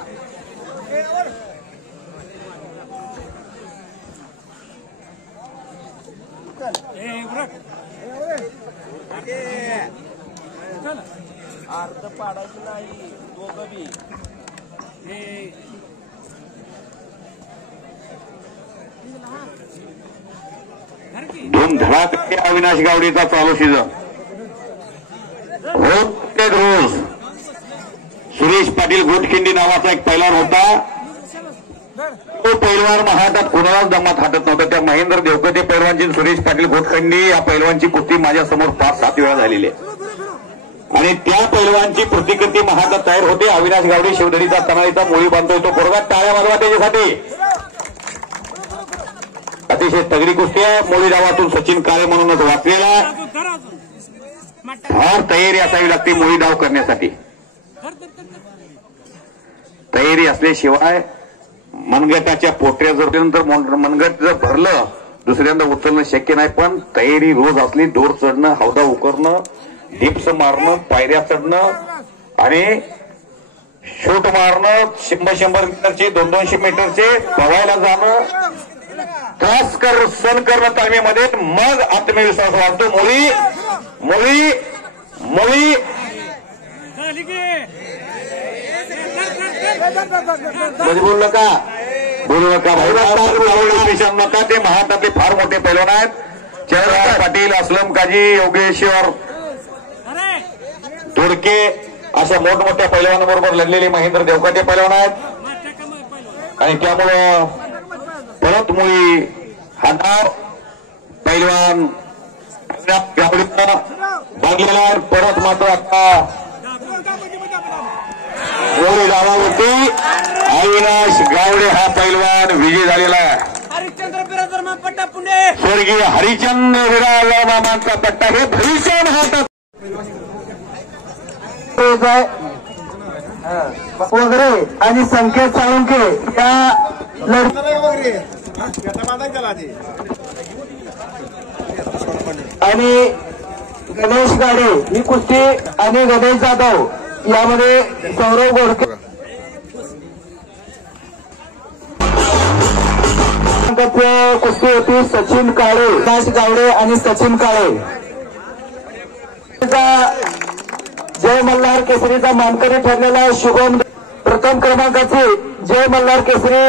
अर्ध पाडायचं नाही दोघं बी. धूमधडाक अविनाश गावडेचा चालू सीझन. रोज सुरेश पाटील घोटखिंडी नावाचा एक पैलवान होता. तो पैलवान महाटात कोणालाच दमात हाटत नव्हता. त्या महेंद्र देवकते पैलवानची सुरेश पाटील घोटखिंडी या पैलवानची कुस्ती माझ्या समोर 5-7 वेळा झालेली आहे. आणि त्या पैलवानची प्रतिकृती महाटात तयार होते. अविनाश गावडे शिवधरीचा तनाळीचा मोळी बांधतोय तो पोरगा. टाळ्या वाजवा त्याच्यासाठी. अतिशय तगडी कुस्ती आहे. मोळी डावातून सचिन काळे म्हणूनच वाचलेला. फार तयारी असावी लागते मोळी डाव करण्यासाठी. तयारी असल्याशिवाय मनगटाच्या पोटऱ्या जर नंतर मनगट जर भरलं दुसऱ्यांदा उचलणं शक्य नाही. पण तयारी रोज असली. दोर चढणं, हौदा उकरणं, डिप्स मारणं, पायऱ्या चढणं आणि शूट मारणं, 100 मीटरचे 200 मीटरचे पवायला जाणं, त्रास सण करणं तालमीमध्ये. मग आत्मविश्वास वाढतो. मुली मुली मुली बोलू नका, बोलू नका. नका. ते महाराष्ट्रातले फार मोठे पैलवान आहेत. चंद्रकांत पाटील, असलम काजी, योगेश्वर धुडके अशा मोठमोठ्या पैलवानांबरोबर लढलेले महेंद्र देवकाते पैलवान आहेत आणि त्यामुळं परत मुळी हा नाव पैलवान बांधलेला परत मात्र आता गोळी धावावरती अविनाश गावडे हा पैलवान विजय झालेला आहे. स्वर्गीय हरिचंद्र विराज मामांचा पट्टा हे भविष्य महातात वगैरे आणि संकेत साळुंके या आणि गणेश गाडे ही कुस्ती आणि गणेश जाधव यामध्ये सौरव गोडके कुस्ती होती. सचिन काळे, गणेश गावडे आणि सचिन काळे जय मल्हार केसरीचा मानकरी ठरलेला शुभम प्रथम क्रमांकाचे जय मल्हार केसरी